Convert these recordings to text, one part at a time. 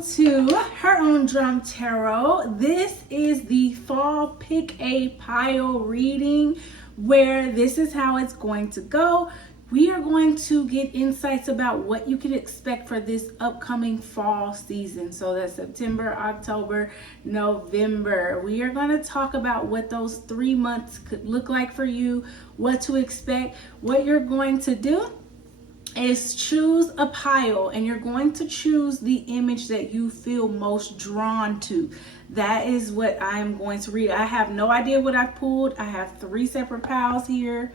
welcome to Her Own Drum Tarot. This is the fall pick a pile reading where this is how it's going to go. We are going to get insights about what you can expect for this upcoming fall season. So that's September, October, November. We are going to talk about what those 3 months could look like for you, what to expect. What you're going to do is choose a pile, and you're going to choose the image that you feel most drawn to. That is what I'm going to read. I have no idea what I've pulled. I have 3 separate piles here.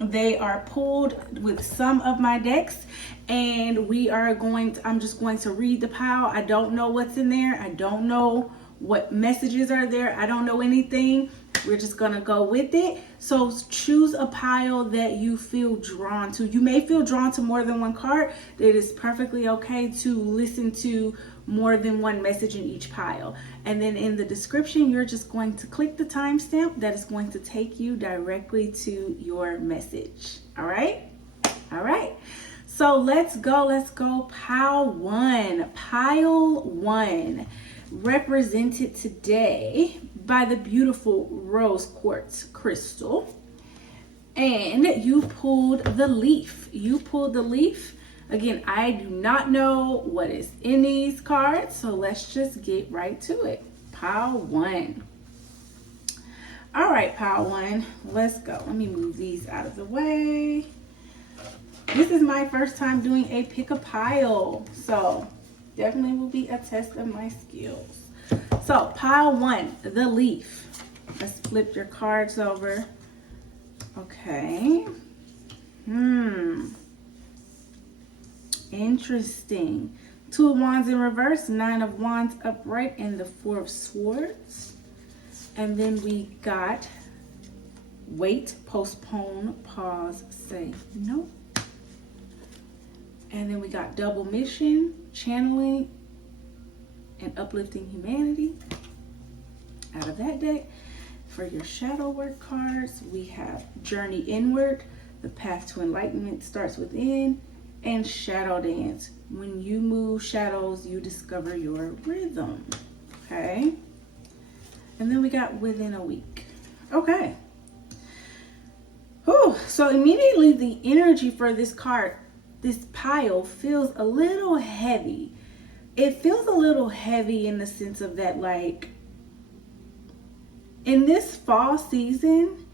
They are pulled with some of my decks, and I'm just going to read the pile. I don't know what's in there. I don't know what messages are there. I don't know anything. We're just gonna go with it. So choose a pile that you feel drawn to. You may feel drawn to more than one card. It is perfectly okay to listen to more than one message in each pile. And then in the description, you're just going to click the timestamp that is going to take you directly to your message. All right? All right. So let's go. Pile 1. Pile 1 represented today by the beautiful rose quartz crystal. And you pulled the leaf. Again, I do not know what is in these cards, so let's just get right to it. Pile 1. All right, pile 1, let's go. Let me move these out of the way. This is my first time doing a pick a pile, so definitely will be a test of my skills. So pile 1, the leaf. Let's flip your cards over. Okay. Interesting. 2 of Wands in reverse, 9 of Wands upright, and the 4 of Swords. And then we got wait, postpone, pause, say no. And then we got double mission, channeling, and uplifting humanity. Out of that deck, for your shadow work cards, we have journey inward, the path to enlightenment starts within, and shadow dance. When you move shadows, you discover your rhythm. Okay. And then we got within a week. Okay. Whew. So immediately the energy for this card, this pile, feels a little heavy. It feels a little heavy in the sense of that, like, in this fall season,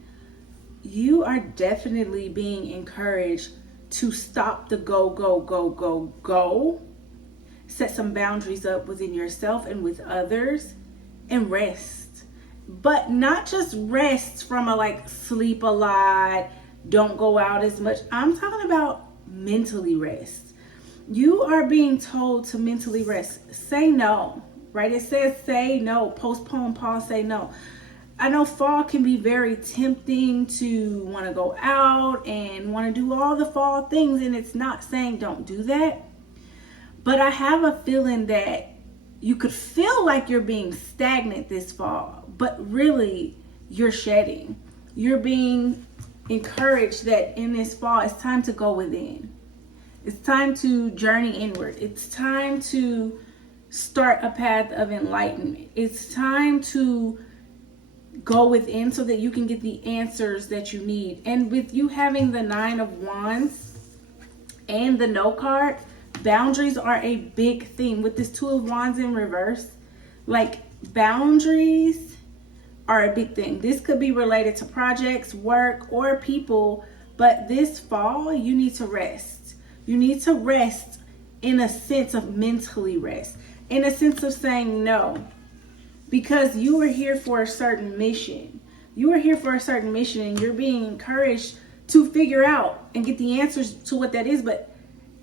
you are definitely being encouraged to stop the go. Set some boundaries up within yourself and with others, and rest. But not just rest from a like sleep a lot, don't go out as much. I'm talking about mentally rest. You are being told to mentally rest. Say no, right? It says say no, postpone, pause, say no. I know fall can be very tempting to want to go out and want to do all the fall things, and it's not saying don't do that. But I have a feeling that you could feel like you're being stagnant this fall, but really you're shedding. You're being encouraged that in this fall, it's time to go within. It's time to journey inward. It's time to start a path of enlightenment. It's time to go within so that you can get the answers that you need. And with you having the 9 of Wands and the no card, boundaries are a big theme. With this 2 of Wands in reverse, like, boundaries are a big thing. This could be related to projects, work, or people, but this fall, you need to rest. You need to rest in a sense of mentally rest, in a sense of saying no, because you were here for a certain mission. You are here for a certain mission, and you're being encouraged to figure out and get the answers to what that is. But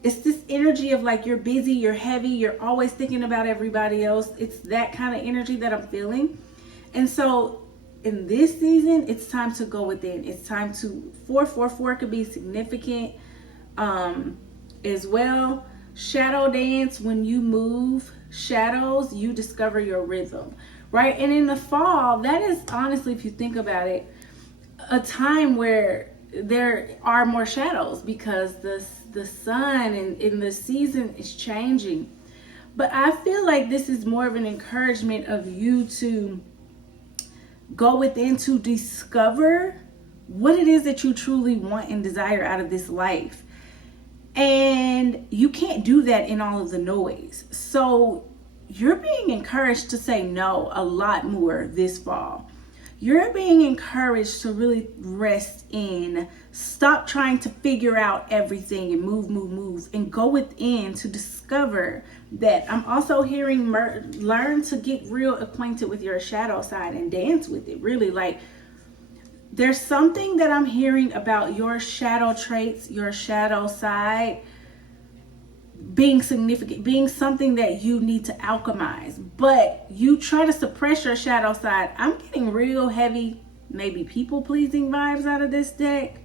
it's this energy of like, you're busy, you're heavy, you're always thinking about everybody else. It's that kind of energy that I'm feeling. And so in this season, it's time to go within. It's time to 444 could be significant as well. Shadow dance. When you move shadows, you discover your rhythm, right? And in the fall, that is honestly, if you think about it, a time where there are more shadows because the sun and in the season is changing. But I feel like this is more of an encouragement of you to go within to discover what it is that you truly want and desire out of this life. And you can't do that in all of the noise. So you're being encouraged to say no a lot more this fall. You're being encouraged to really rest in, stop trying to figure out everything and move, and go within to discover that. I'm also hearing learn to get real acquainted with your shadow side and dance with it. Really, like, there's something that I'm hearing about your shadow traits, your shadow side being significant, being something that you need to alchemize, but you try to suppress your shadow side. I'm getting real heavy, maybe people pleasing vibes out of this deck.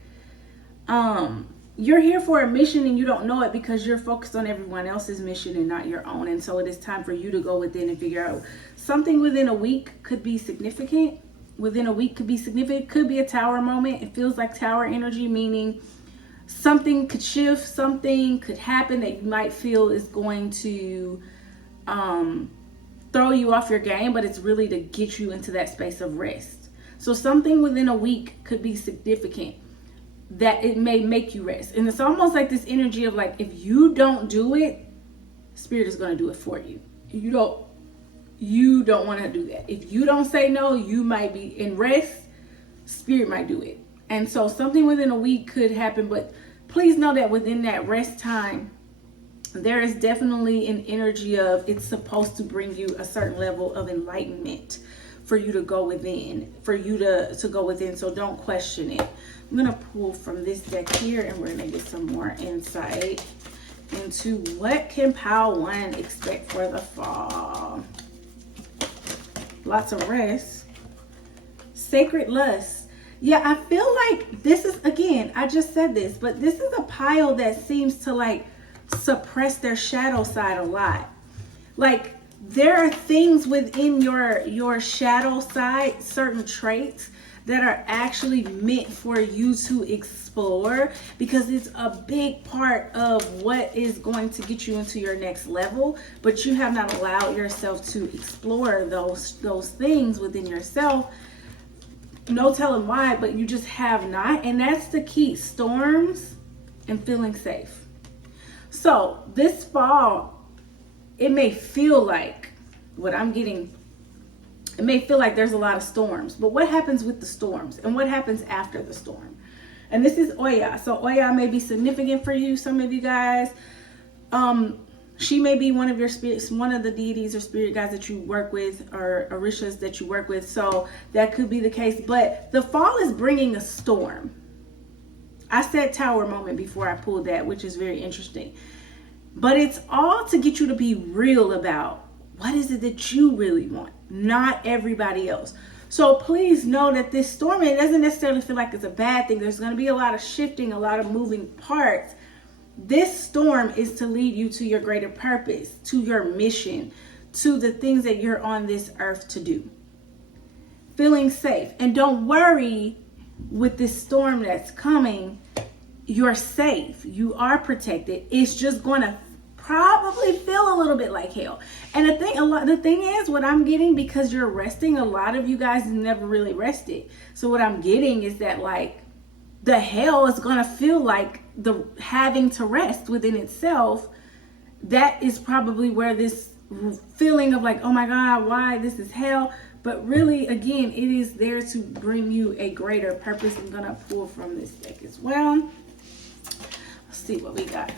You're here for a mission and you don't know it because you're focused on everyone else's mission and not your own. And so it is time for you to go within and figure out something. Within a week could be significant. Within a week could be significant. Could be a tower moment. It feels like tower energy, meaning something could shift, something could happen that you might feel is going to throw you off your game, but it's really to get you into that space of rest. So something within a week could be significant that it may make you rest. And it's almost like this energy of like, if you don't do it, Spirit is going to do it for you. You don't want to do that. If you don't say no, you might be in rest. Spirit might do it. And so something within a week could happen, but please know that within that rest time, there is definitely an energy of it's supposed to bring you a certain level of enlightenment for you to go within, to go within. So don't question it. I'm going to pull from this deck here and we're going to get some more insight into what can Pile 1 expect for the fall. Lots of rest. Sacred lust. Yeah, I feel like this is, again, I just said this, but this is a pile that seems to like suppress their shadow side a lot. Like, there are things within your shadow side, certain traits that are actually meant for you to explore, because it's a big part of what is going to get you into your next level, but you have not allowed yourself to explore those things within yourself. No telling why, but you just have not. And that's the key. Storms and feeling safe. So this fall, it may feel like what I'm getting, it may feel like there's a lot of storms, but what happens with the storms and what happens after the storm? And this is Oya. So Oya may be significant for you, some of you guys. She may be one of your spirits, one of the deities or spirit guides that you work with, or orishas that you work with. So that could be the case. But the fall is bringing a storm. I said tower moment before I pulled that, which is very interesting. But it's all to get you to be real about what is it that you really want, not everybody else. So please know that this storm, it doesn't necessarily feel like it's a bad thing. There's going to be a lot of shifting, a lot of moving parts. This storm is to lead you to your greater purpose, to your mission, to the things that you're on this earth to do. Feeling safe. And don't worry, with this storm that's coming, you're safe. You are protected. It's just going to probably feel a little bit like hell. And the thing is, what I'm getting, because you're resting, a lot of you guys never really rested. So what I'm getting is that, like, the hell is going to feel like the having to rest within itself. That is probably where this feeling of like, oh my God, why this is hell. But really, again, it is there to bring you a greater purpose. I'm going to pull from this deck as well. Let's see what we got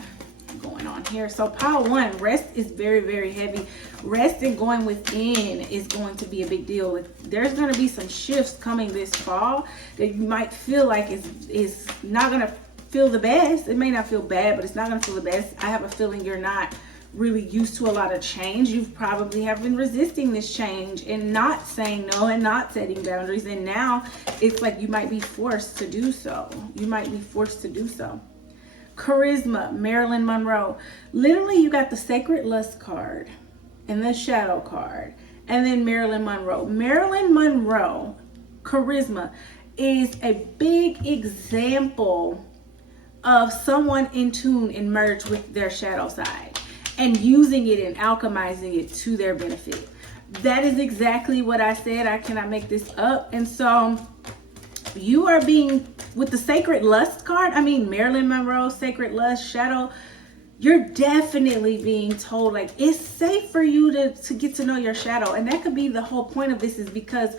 going on here. So pile 1, rest is very, very heavy. Rest and going within is going to be a big deal. There's going to be some shifts coming this fall that you might feel like is not going to feel the best. It may not feel bad, but it's not going to feel the best. I have a feeling you're not really used to a lot of change. You probably have been resisting this change and not saying no and not setting boundaries. And now it's like you might be forced to do so. You might be forced to do so. Charisma, Marilyn Monroe. Literally, you got the Sacred Lust card and the Shadow card, and then Marilyn Monroe. Marilyn Monroe, charisma, is a big example of someone in tune and merged with their shadow side. and using it and alchemizing it to their benefit. That is exactly what I said. I cannot make this up. And so you are being, with the Sacred Lust card, I mean, Marilyn Monroe, Sacred Lust, Shadow, you're definitely being told, like, it's safe for you to get to know your shadow. And that could be the whole point of this, is because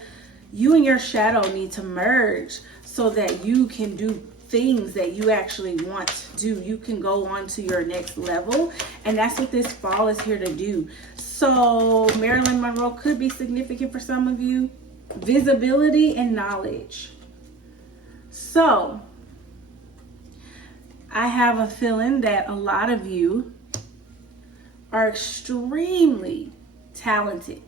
you and your shadow need to merge so that you can do things that you actually want to do. You can go on to your next level. And that's what this fall is here to do. So Marilyn Monroe could be significant for some of you. Visibility and knowledge. So I have a feeling that a lot of you are extremely talented,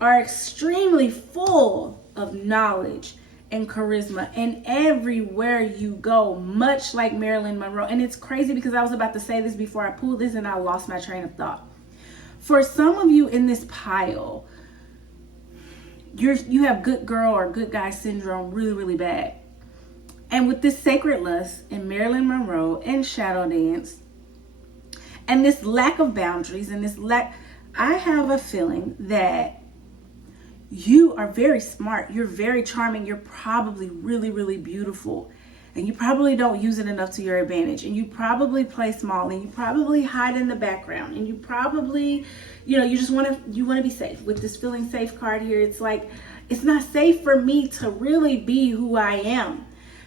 are extremely full of knowledge and charisma, and everywhere you go, much like Marilyn Monroe. And it's crazy because I was about to say this before I pulled this and I lost my train of thought. For some of you in this pile, you have good girl or good guy syndrome really, really bad. And with this Sacred Lust and Marilyn Monroe and Shadow Dance and this lack of boundaries and this I have a feeling that you are very smart. You're very charming. You're probably really, really beautiful. And you probably don't use it enough to your advantage. And you probably play small, and you probably hide in the background. And you probably, you just want to be safe. With this feeling safe card here, it's like, it's not safe for me to really be who I am.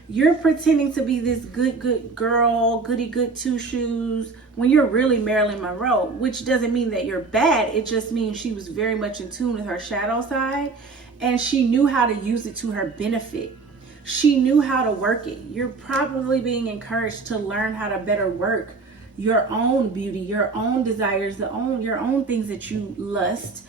You're pretending to be this good girl, goody good two shoes, when you're really Marilyn Monroe, which doesn't mean that you're bad. It just means she was very much in tune with her shadow side, and she knew how to use it to her benefit. She knew how to work it. You're probably being encouraged to learn how to better work your own beauty, your own desires, your own things that you lust,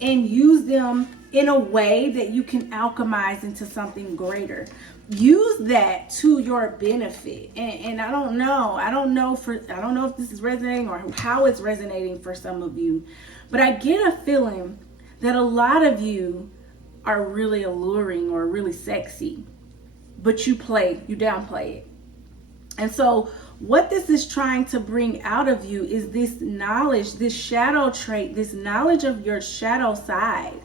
and use them in a way that you can alchemize into something greater. Use that to your benefit. And I don't know if this is resonating or how it's resonating for some of you, but I get a feeling that a lot of you are really alluring or really sexy, but you downplay it. And so what this is trying to bring out of you is this knowledge, this shadow trait, this knowledge of your shadow side.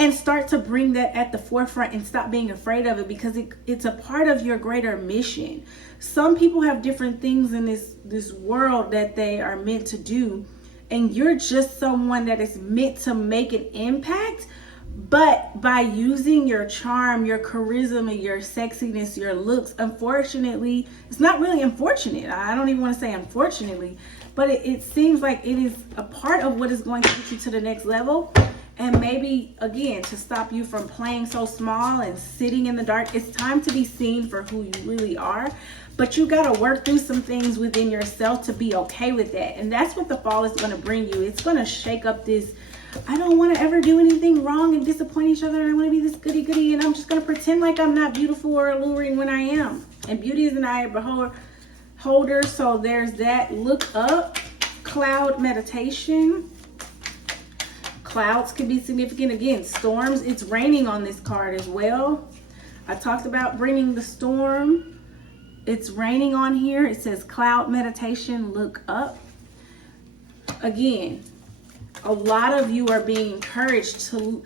And start to bring that at the forefront and stop being afraid of it, because it's a part of your greater mission. Some people have different things in this world that they are meant to do. And you're just someone that is meant to make an impact. But by using your charm, your charisma, your sexiness, your looks, unfortunately, it's not really unfortunate. I don't even want to say unfortunately, but it seems like it is a part of what is going to get you to the next level. And maybe, again, to stop you from playing so small and sitting in the dark. It's time to be seen for who you really are. But you got to work through some things within yourself to be okay with that. And that's what the fall is going to bring you. It's going to shake up this, I don't want to ever do anything wrong and disappoint each other. And I want to be this goody-goody. And I'm just going to pretend like I'm not beautiful or alluring when I am. And beauty is an eye beholder. So there's that. Look up. Cloud meditation. Clouds could be significant. Again, storms. It's raining on this card as well. I talked about bringing the storm. It's raining on here. It says cloud meditation, look up. Again, a lot of you are being encouraged to,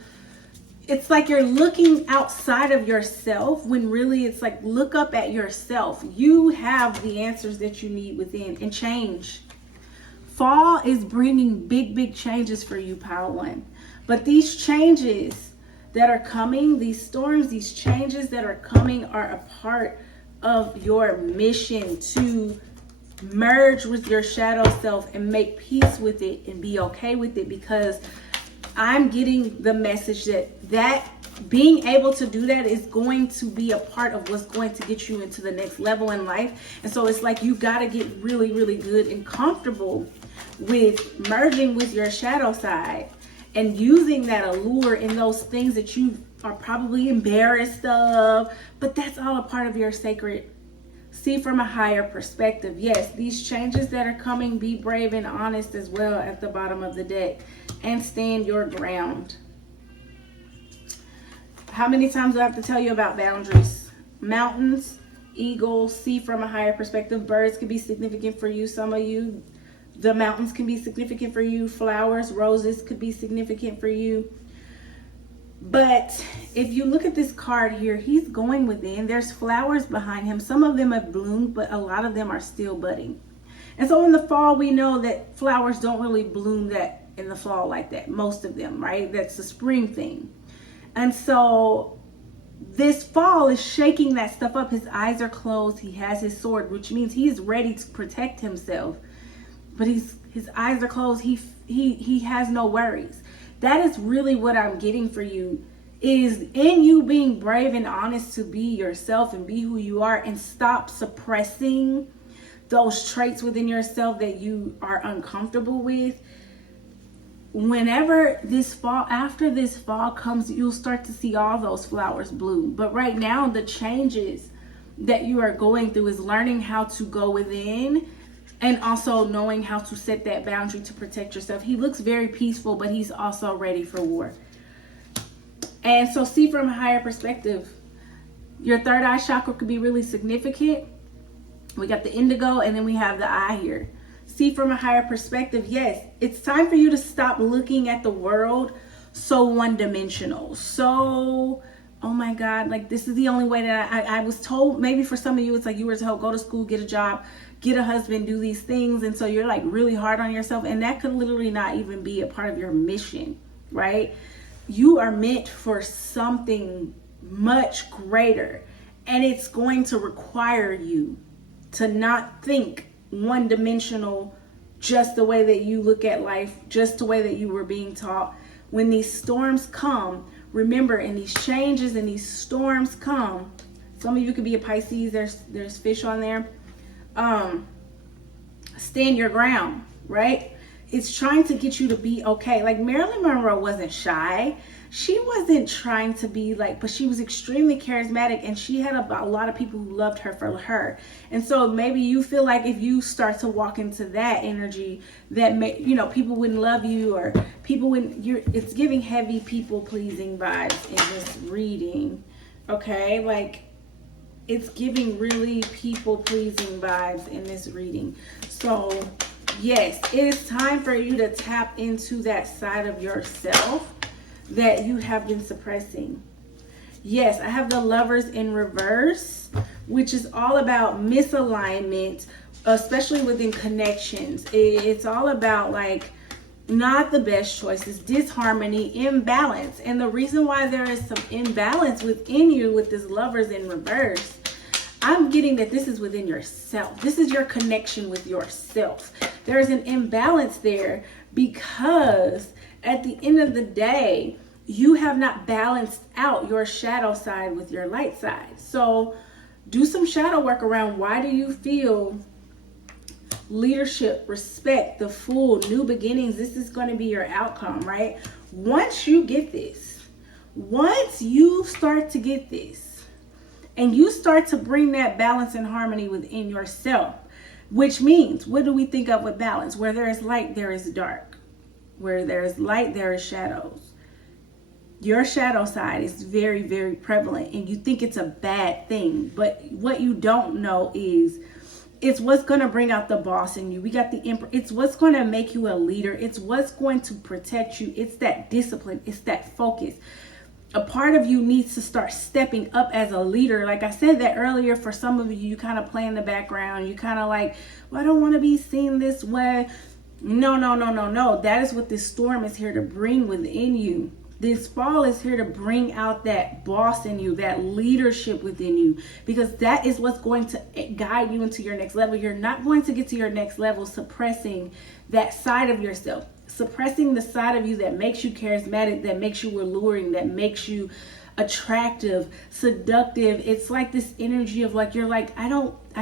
it's like you're looking outside of yourself when really it's like, look up at yourself. You have the answers that you need within, and change. Fall is bringing big changes for you, Pile 1. But these changes that are coming, these storms, these changes that are coming are a part of your mission to merge with your shadow self and make peace with it and be okay with it, because I'm getting the message that being able to do that is going to be a part of what's going to get you into the next level in life. And so it's like you got to get really good and comfortable with merging with your shadow side and using that allure in those things that you are probably embarrassed of, but that's all a part of your sacred. See from a higher perspective. Yes, these changes that are coming, be brave and honest as well at the bottom of the deck, and stand your ground. How many times do I have to tell you about boundaries? Mountains, eagles, see from a higher perspective. Birds could be significant for you. Some of you, The mountains can be significant for you. Flowers, roses could be significant for you. But if you look at this card here, he's going within. There's flowers behind him. Some of them have bloomed, but a lot of them are still budding. And so in the fall, we know that flowers don't really bloom that in the fall like that. Most of them, right? That's the spring thing. And so this fall is shaking that stuff up. His eyes are closed. He has his sword, which means he is ready to protect himself. But his eyes are closed. He has no worries. That is really what I'm getting for you, is in you being brave and honest to be yourself and be who you are, and stop suppressing those traits within yourself that you are uncomfortable with. Whenever this fall, after this fall comes, you'll start to see all those flowers bloom. But right now, the changes that you are going through is learning how to go within and also knowing how to set that boundary to protect yourself. He looks very peaceful, but he's also ready for war. And so see from a higher perspective. Your third eye chakra could be really significant. We got the indigo, and then we have the eye here. See from a higher perspective. Yes, it's time for you to stop looking at the world so one-dimensional. So, oh my God, like this is the only way that I was told. Maybe for some of you, it's like you were told, go to school, get a job, get a husband, do these things. And so you're like really hard on yourself. And that could literally not even be a part of your mission, right? You are meant for something much greater. And it's going to require you to not think one-dimensional, just the way that you look at life, just the way that you were being taught. When these storms come, remember, and these changes and these storms come, some of you could be a Pisces, there's fish on there. Stand your ground, right? It's trying to get you to be okay. Like Marilyn Monroe wasn't shy. She wasn't trying to be like, but she was extremely charismatic, and she had a lot of people who loved her for her. And so maybe you feel like if you start to walk into that energy, that people wouldn't love you, or people wouldn't. It's giving heavy people pleasing vibes in this reading. Okay, like it's giving really people pleasing vibes in this reading. So yes, it is time for you to tap into that side of yourself that you have been suppressing. Yes, I have the Lovers in reverse, which is all about misalignment, especially within connections. It's all about like not the best choices, disharmony, imbalance. And the reason why there is some imbalance within you with this Lovers in reverse, I'm getting that this is within yourself. This is your connection with yourself. There's an imbalance there because at the end of the day, you have not balanced out your shadow side with your light side. So do some shadow work around why do you feel leadership, respect, the Fool, new beginnings. This is going to be your outcome, right? Once you get this, once you start to get this, and you start to bring that balance and harmony within yourself, which means, what do we think of with balance? Where there is light, there is dark. Where there is light, there is shadows. Your shadow side is very, very prevalent, and you think it's a bad thing. But what you don't know is it's what's going to bring out the boss in you. We got the Emperor. It's what's going to make you a leader. It's what's going to protect you. It's that discipline. It's that focus. A part of you needs to start stepping up as a leader. Like I said that earlier, for some of you, you kind of play in the background. You kind of like, well, I don't want to be seen this way. No. That is what this storm is here to bring within you. This fall is here to bring out that boss in you, that leadership within you, because that is what's going to guide you into your next level. You're not going to get to your next level suppressing that side of yourself, suppressing the side of you that makes you charismatic, that makes you alluring, that makes you attractive, seductive. It's like this energy of like, you're like, I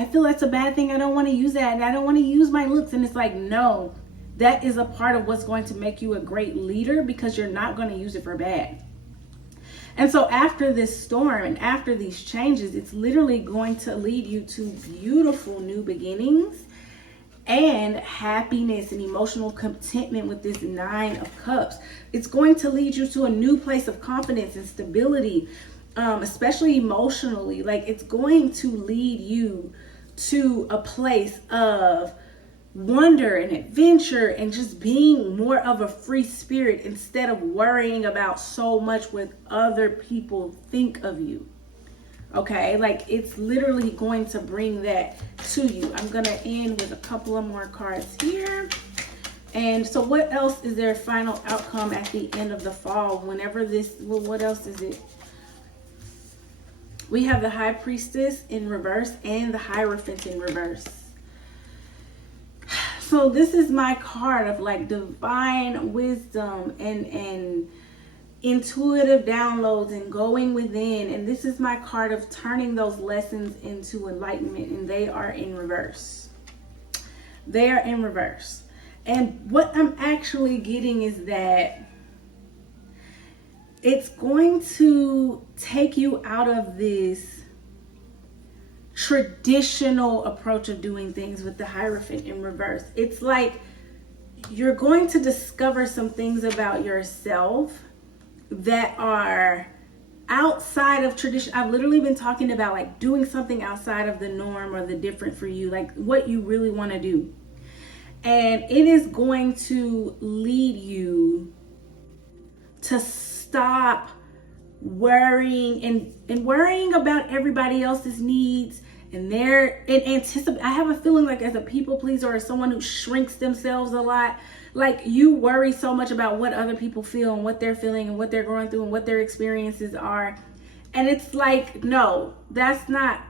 feel that's a bad thing. I don't want to use that. And I don't want to use my looks. And it's like, no. That is a part of what's going to make you a great leader, because you're not going to use it for bad. And so after this storm and after these changes, it's literally going to lead you to beautiful new beginnings and happiness and emotional contentment with this 9 of Cups. It's going to lead you to a new place of confidence and stability, especially emotionally. Like it's going to lead you to a place of wonder and adventure and just being more of a free spirit instead of worrying about so much what other people think of you. Okay, like it's literally going to bring that to you. I'm gonna end with a couple of more cards here. And so what else is their final outcome at the end of the fall? Whenever this, well, what else is it? We have the High Priestess in reverse and the Hierophant in reverse. So this is my card of like divine wisdom and intuitive downloads and going within. And this is my card of turning those lessons into enlightenment. And they are in reverse. They are in reverse. And what I'm actually getting is that it's going to take you out of this traditional approach of doing things with the Hierophant in reverse. It's like you're going to discover some things about yourself that are outside of tradition. I've literally been talking about like doing something outside of the norm or the different for you, like what you really want to do. And it is going to lead you to stop worrying and worrying about everybody else's needs and I have a feeling like as a people pleaser or someone who shrinks themselves a lot, like you worry so much about what other people feel and what they're feeling and what they're going through and what their experiences are. And it's like, no, that's not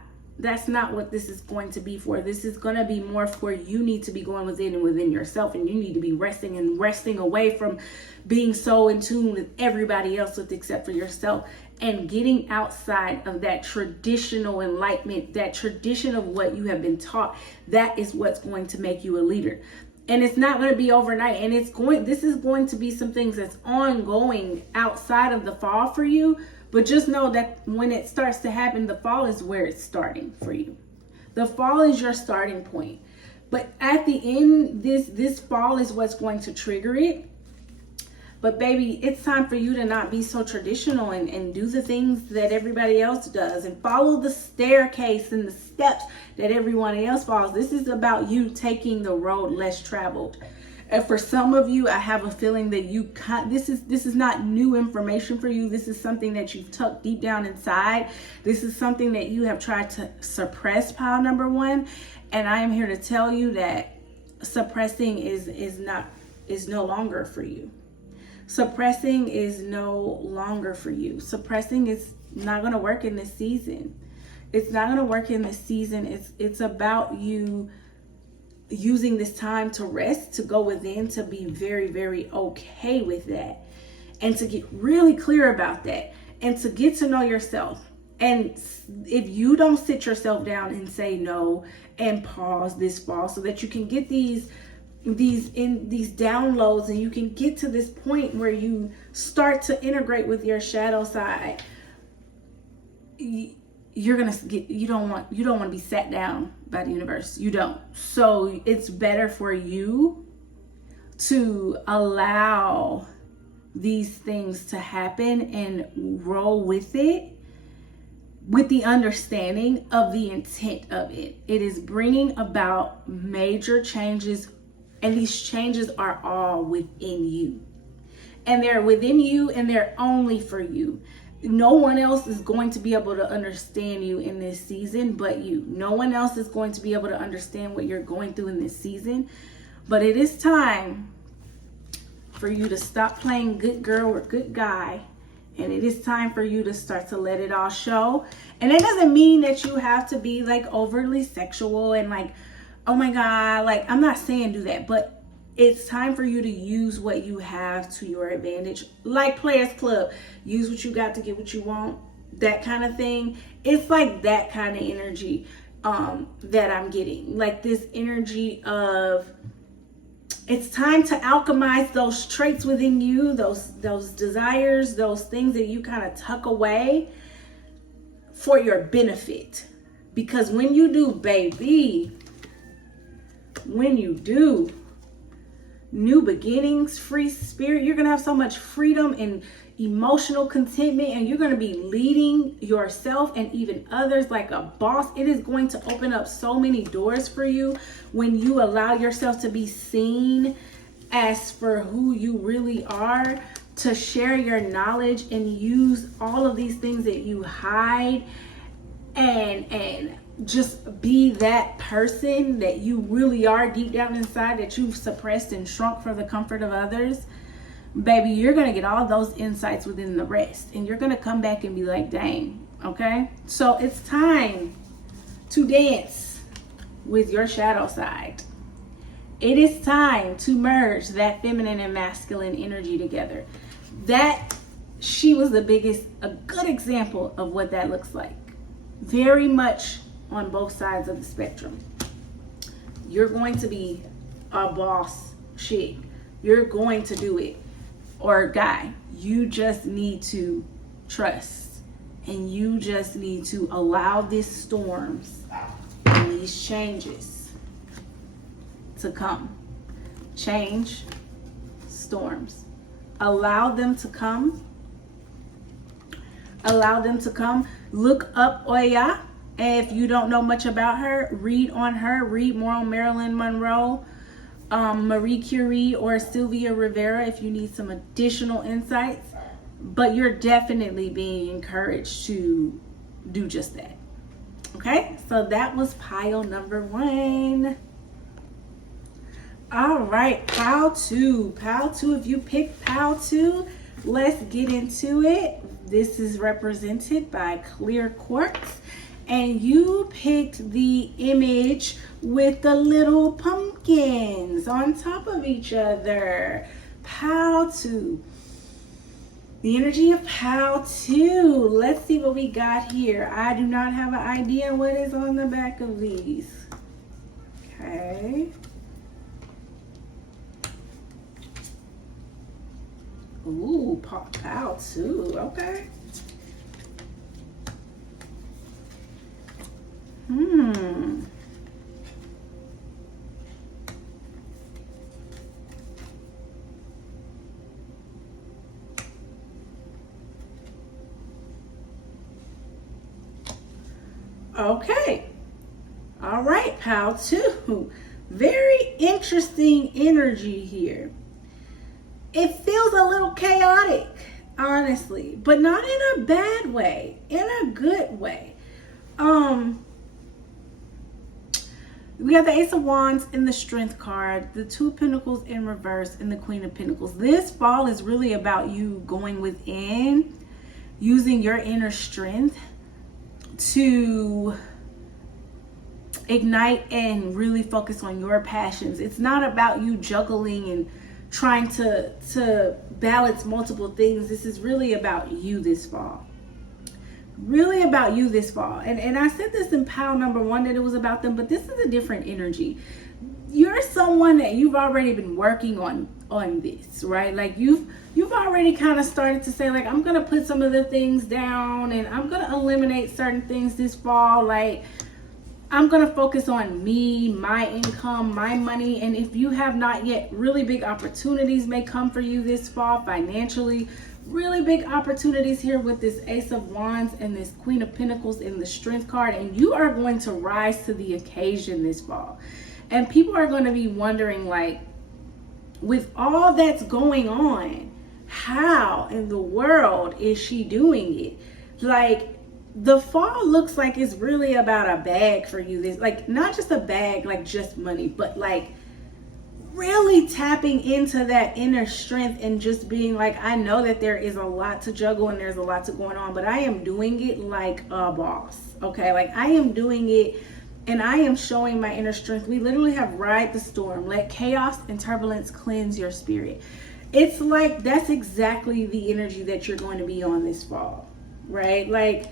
what this is going to be for. This is going to be more for you need to be going within and within yourself, and you need to be resting away from being so in tune with everybody else except for yourself, and getting outside of that traditional enlightenment, that tradition of what you have been taught. That is what's going to make you a leader. And it's not going to be overnight. And this is going to be some things that's ongoing outside of the fall for you. But just know that when it starts to happen, the fall is where it's starting for you. The fall is your starting point. But at the end, this fall is what's going to trigger it. But baby, it's time for you to not be so traditional and do the things that everybody else does and follow the staircase and the steps that everyone else follows. This is about you taking the road less traveled. And for some of you, I have a feeling that this is not new information for you. This is something that you've tucked deep down inside. This is something that you have tried to suppress, pile number one. And I am here to tell you that suppressing is no longer for you. Suppressing is no longer for you. Suppressing is not going to work in this season. It's not going to work in this season. It's about you using this time to rest, to go within, to be very, very okay with that, and to get really clear about that, and to get to know yourself. And if you don't sit yourself down and say no and pause this fall so that you can get these downloads and you can get to this point where you start to integrate with your shadow side, you don't want to be sat down by the universe. You don't. So it's better for you to allow these things to happen and roll with it, with the understanding of the intent of it. It is bringing about major changes, and these changes are all within you. And they're within you, and they're only for you. No one else is going to be able to understand you in this season but you. No one else is going to be able to understand what you're going through in this season. But it is time for you to stop playing good girl or good guy. And it is time for you to start to let it all show. And it doesn't mean that you have to be like overly sexual and like, oh my God, like I'm not saying do that, but it's time for you to use what you have to your advantage. Like Players Club, use what you got to get what you want, that kind of thing. It's like that kind of energy that I'm getting. Like this energy of it's time to alchemize those traits within you, those desires, those things that you kind of tuck away for your benefit. Because when you do, baby, when you do, new beginnings, free spirit, you're gonna have so much freedom, and emotional contentment, and you're going to be leading yourself and even others like a boss. It is going to open up so many doors for you when you allow yourself to be seen as for who you really are, to share your knowledge and use all of these things that you hide and just be that person that you really are deep down inside, that you've suppressed and shrunk for the comfort of others. Baby, you're going to get all those insights within the rest, and you're going to come back and be like, dang, okay? So it's time to dance with your shadow side. It is time to merge that feminine and masculine energy together. That, she was a good example of what that looks like. Very much on both sides of the spectrum. You're going to be a boss chick. You're going to do it. Or guy, you just need to trust, and you just need to allow these storms and these changes to come. Change, storms. Allow them to come. Allow them to come. Look up Oya. If you don't know much about her, read on her. Read more on Marilyn Monroe, Marie Curie, or Sylvia Rivera if you need some additional insights. But you're definitely being encouraged to do just that. Okay, so that was pile number 1. All right, pile 2. Pile 2, if you picked pile 2, let's get into it. This is represented by clear quartz. And you picked the image with the little pumpkins on top of each other. Pile 2. The energy of pile 2. Let's see what we got here. I do not have an idea what is on the back of these. Okay. Ooh, pile 2. Okay. Okay. All right, pile 2. Very interesting energy here. It feels a little chaotic, honestly, but not in a bad way, in a good way. We have the Ace of Wands in the Strength card, the Two of Pentacles in reverse, and the Queen of Pentacles. This fall is really about you going within, using your inner strength to ignite and really focus on your passions. It's not about you juggling and trying to balance multiple things. This is really about you this fall. Really about you this fall. And I said this in pile number 1 that it was about them, but this is a different energy. You're someone that you've already been working on this, right? Like you've already kind of started to say, like, I'm gonna put some of the things down and I'm gonna eliminate certain things this fall. Like, I'm gonna focus on me, my income, my money. And if you have not yet, really big opportunities may come for you this fall financially. Really big opportunities here with this Ace of Wands and this Queen of Pentacles in the Strength card, and you are going to rise to the occasion this fall. And people are going to be wondering, like, with all that's going on, how in the world is she doing it? Like, the fall looks like it's really about a bag for you. This, like, not just a bag, like just money, but like really tapping into that inner strength and just being like, I know that there is a lot to juggle and there's a lot to going on, but I am doing it like a boss. Okay, like I am doing it and I am showing my inner strength. We literally have ride the storm. Let chaos and turbulence cleanse your spirit. It's like that's exactly the energy that you're going to be on this fall, right? Like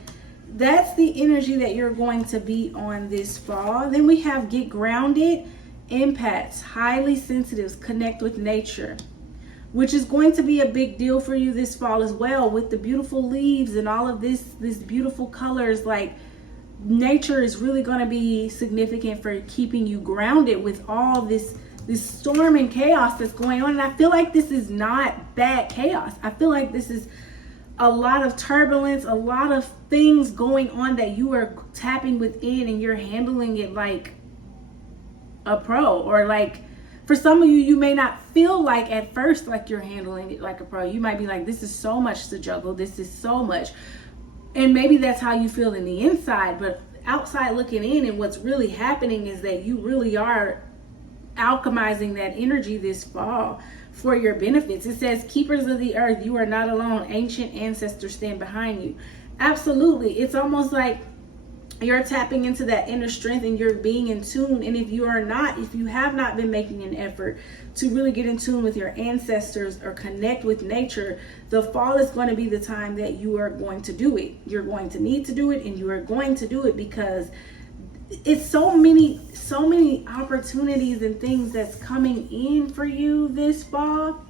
that's the energy that you're going to be on this fall. Then we have get grounded. Empaths, highly sensitives, connect with nature, which is going to be a big deal for you this fall as well, with the beautiful leaves and all of this beautiful colors. Like nature is really going to be significant for keeping you grounded with all this storm and chaos that's going on. And I feel like this is not bad chaos. I feel like this is a lot of turbulence, a lot of things going on that you are tapping within, and you're handling it like a pro. Or like, for some of you, you may not feel like at first like you're handling it like a pro. You might be like, this is so much to juggle, this is so much. And maybe that's how you feel in the inside, but outside looking in, and what's really happening is that you really are alchemizing that energy this fall for your benefits. It says, keepers of the earth, you are not alone. Ancient ancestors stand behind you. Absolutely. It's almost like you're tapping into that inner strength, and you're being in tune. And if you have not been making an effort to really get in tune with your ancestors or connect with nature, the fall is going to be the time that you are going to do it. You're going to need to do it, and you are going to do it because it's so many opportunities and things that's coming in for you this fall.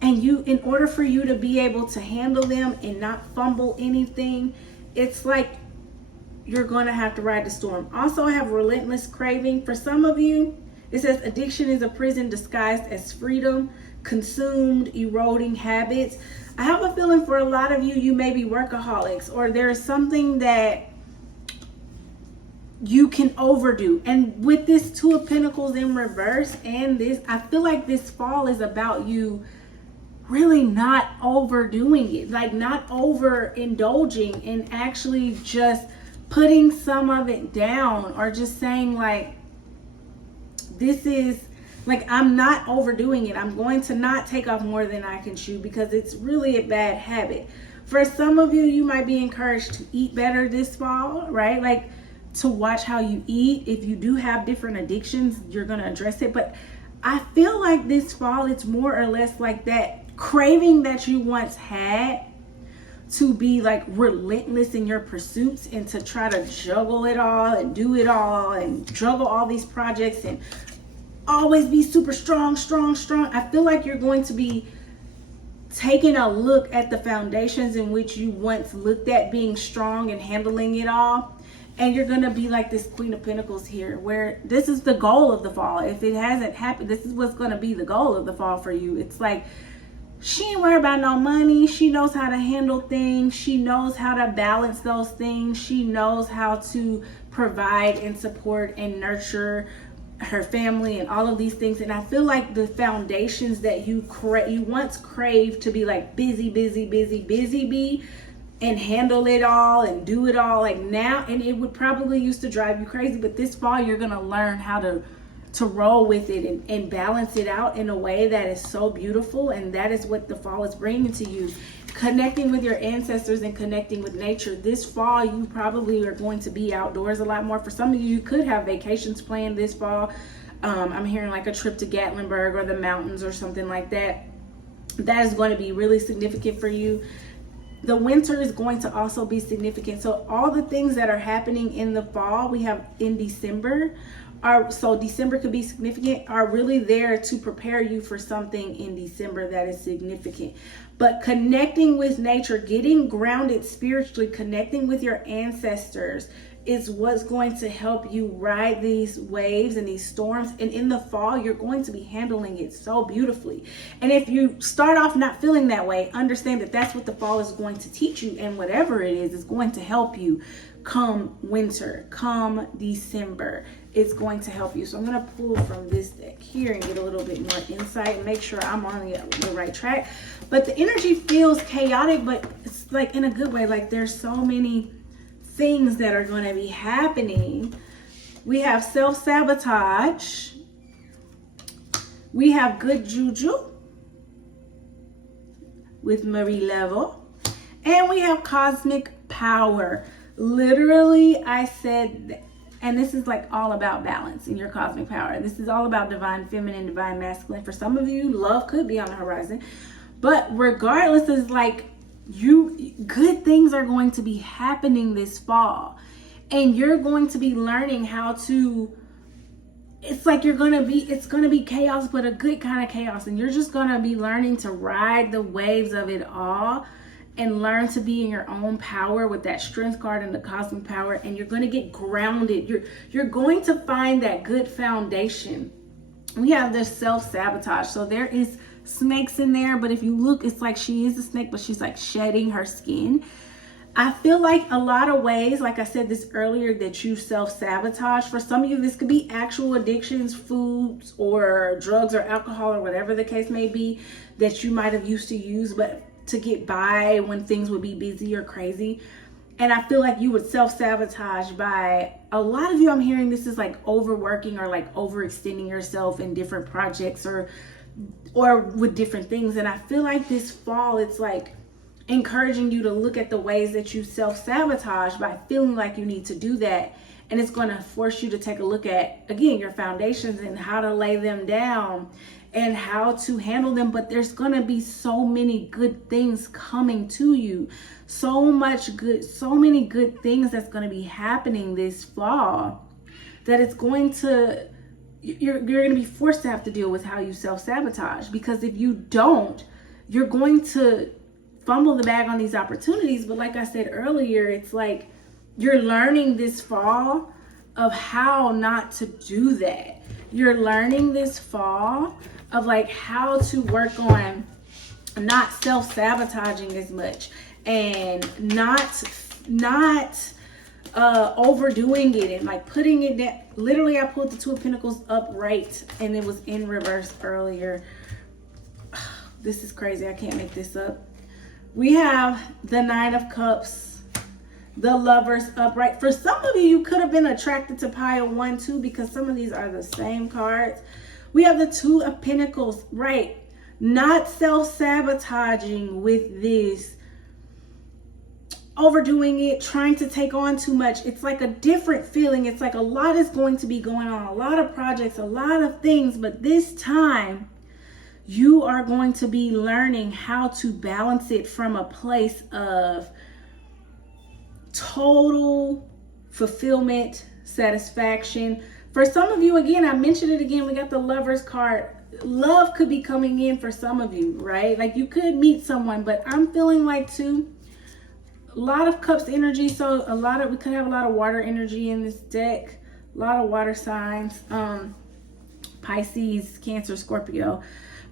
And in order for you to be able to handle them and not fumble anything, it's like you're going to have to ride the storm. Also, I have relentless craving. For some of you, it says addiction is a prison disguised as freedom, consumed, eroding habits. I have a feeling for a lot of you, you may be workaholics, or there's something that you can overdo. And with this Two of Pentacles in reverse and this, I feel like this fall is about you really not overdoing it, like not overindulging, and actually just putting some of it down, or just saying like, this is like, I'm not overdoing it. I'm going to not take off more than I can chew, because it's really a bad habit. For some of you, you might be encouraged to eat better this fall, right? Like, to watch how you eat. If you do have different addictions, you're going to address it. But I feel like this fall, it's more or less like that craving that you once had to be like relentless in your pursuits, and to try to juggle it all and do it all and juggle all these projects and always be super strong. I feel like you're going to be taking a look at the foundations in which you once looked at being strong and handling it all. And you're going to be like this Queen of Pentacles here, where this is the goal of the fall. If it hasn't happened, this is what's going to be the goal of the fall for you. It's like, she ain't worried about no money. She knows how to handle things. She knows how to balance those things. She knows how to provide and support and nurture her family and all of these things. And I feel like the foundations that you once craved to be like busy bee, and handle it all and do it all, like now, and it would probably used to drive you crazy, but this fall you're gonna learn how to roll with it and balance it out in a way that is so beautiful. And that is what the fall is bringing to you. Connecting with your ancestors and connecting with nature. This fall, you probably are going to be outdoors a lot more. For some of you, you could have vacations planned this fall. I'm hearing like a trip to Gatlinburg or the mountains or something like that. That is going to be really significant for you. The winter is going to also be significant. So all the things that are happening in the fall, we have in December, December could be significant, are really there to prepare you for something in December that is significant. But connecting with nature, getting grounded spiritually, connecting with your ancestors is what's going to help you ride these waves and these storms. And in the fall, you're going to be handling it so beautifully. And if you start off not feeling that way, understand that that's what the fall is going to teach you. And whatever it is going to help you come winter, come December. It's going to help you. So I'm going to pull from this deck here and get a little bit more insight and make sure I'm on the right track. But the energy feels chaotic, but it's like in a good way. Like there's so many things that are going to be happening. We have self-sabotage. We have good juju with Marie Level. And we have cosmic power. Literally, I said, and this is like all about balance in your cosmic power. This is all about divine feminine, divine masculine. For some of you, love could be on the horizon. But regardless, it's like good things are going to be happening this fall. And you're going to be learning how to, it's like it's going to be chaos, but a good kind of chaos. And you're just going to be learning to ride the waves of it all and learn to be in your own power with that strength card and the cosmic power. And you're going to get grounded. You're going to find that good foundation. We have this self-sabotage. So there is snakes in there, but if you look, it's like she is a snake, but she's like shedding her skin. I feel like a lot of ways, like I said this earlier, that you self-sabotage. For some of you, this could be actual addictions, foods or drugs or alcohol or whatever the case may be that you might have used to use, but to get by when things would be busy or crazy. And I feel like you would self-sabotage by, a lot of you, I'm hearing this is like overworking or like overextending yourself in different projects or with different things. And I feel like this fall, it's like encouraging you to look at the ways that you self-sabotage by feeling like you need to do that. And it's going to force you to take a look at, again, your foundations and how to lay them down and how to handle them. But there's going to be so many good things coming to you. So many good things that's going to be happening this fall that it's going to, you're going to be forced to have to deal with how you self-sabotage. Because if you don't, you're going to fumble the bag on these opportunities. But like I said earlier, it's like you're learning this fall of how not to do that. You're learning this fall of like how to work on not self-sabotaging as much and not overdoing it and like putting it down. Literally, I pulled the Two of Pentacles upright and it was in reverse earlier. This is crazy. I can't make this up. We have the Nine of Cups, the Lovers upright. For some of you, you could have been attracted to pile 1, 2, because some of these are the same cards. We have the Two of Pentacles, right? Not self-sabotaging with this, overdoing it, trying to take on too much. It's like a different feeling. It's like a lot is going to be going on, a lot of projects, a lot of things, but this time, you are going to be learning how to balance it from a place of total fulfillment, satisfaction. For some of you, again, I mentioned it again, we got the Lovers card. Love could be coming in for some of you, right? Like you could meet someone, but I'm feeling like too, a lot of Cups energy. So we could have a lot of water energy in this deck, a lot of water signs, Pisces, Cancer, Scorpio.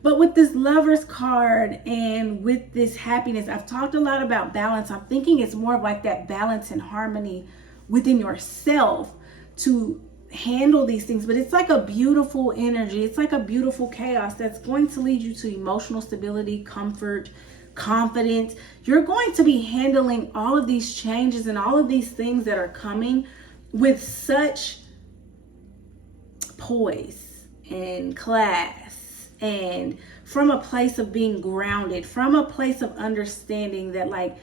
But with this Lovers card and with this happiness, I've talked a lot about balance. I'm thinking it's more of like that balance and harmony within yourself to handle these things. But it's like a beautiful energy. It's like a beautiful chaos that's going to lead you to emotional stability, comfort, confidence. You're going to be handling all of these changes and all of these things that are coming with such poise and class. And from a place of being grounded, from a place of understanding that like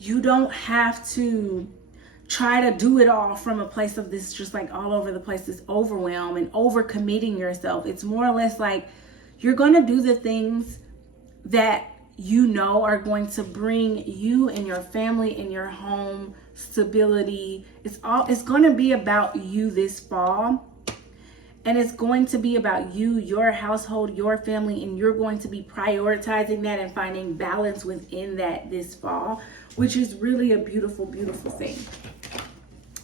you don't have to try to do it all from a place of this just like all over the place, this overwhelm and overcommitting yourself. It's more or less like you're going to do the things that you know are going to bring you and your family and your home stability. It's going to be about you this fall. And it's going to be about you, your household, your family, and you're going to be prioritizing that and finding balance within that this fall, which is really a beautiful, beautiful thing.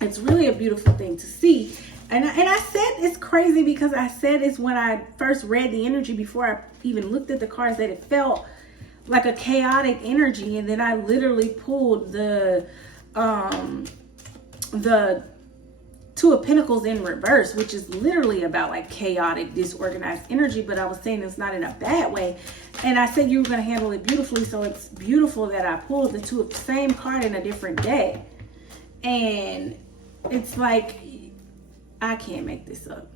It's really a beautiful thing to see. And I said it's crazy because I said it's when I first read the energy before I even looked at the cards that it felt like a chaotic energy. And then I literally pulled the Two of Pentacles in reverse, which is literally about like chaotic, disorganized energy. But I was saying it's not in a bad way. And I said you were going to handle it beautifully. So it's beautiful that I pulled the two of the same card in a different deck. And it's like, I can't make this up.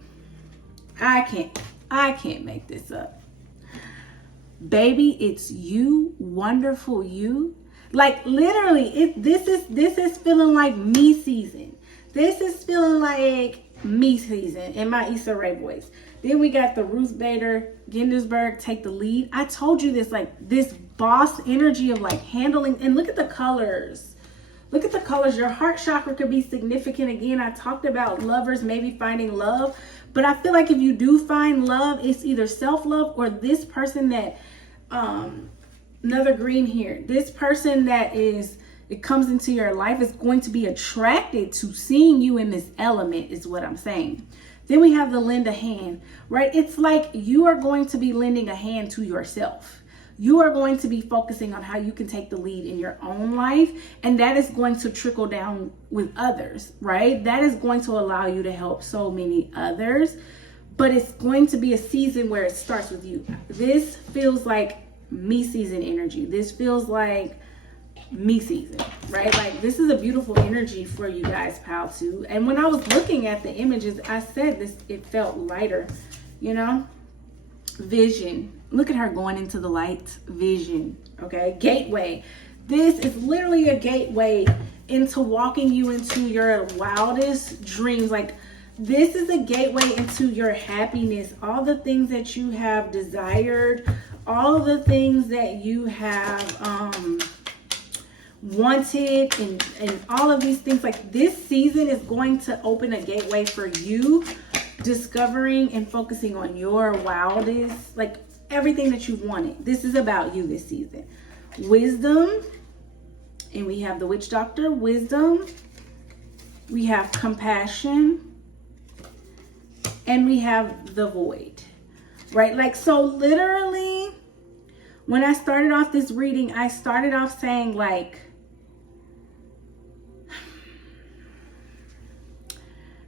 I can't make this up. Baby, it's you, wonderful you. Like literally, this is feeling like me season. This is feeling like me season in my Issa Rae voice. Then we got the Ruth Bader Ginsburg, take the lead. I told you this, like this boss energy of like handling, and look at the colors. Look at the colors. Your heart chakra could be significant. Again, I talked about lovers, maybe finding love. But I feel like if you do find love, it's either self-love or this person that, another green here, this person that is, it comes into your life is going to be attracted to seeing you in this element is what I'm saying. Then we have the lend a hand, right? It's like you are going to be lending a hand to yourself. You are going to be focusing on how you can take the lead in your own life, and that is going to trickle down with others, right? That is going to allow you to help so many others, but it's going to be a season where it starts with you. This feels like me season energy. This feels like me season, right? Like this is a beautiful energy for you guys, pal, too. And when I was looking at the images, I said this, it felt lighter, you know? Vision. Look at her going into the light. Vision. Okay. Gateway. This is literally a gateway into walking you into your wildest dreams. Like this is a gateway into your happiness. All the things that you have desired, all of the things that you have wanted, and all of these things. Like this season is going to open a gateway for you discovering and focusing on your wildest, like everything that you wanted. This is about you this season. Wisdom, and we have the witch doctor. Wisdom, we have compassion, and we have the void, right? Like, so literally when I started off this reading, I started off saying like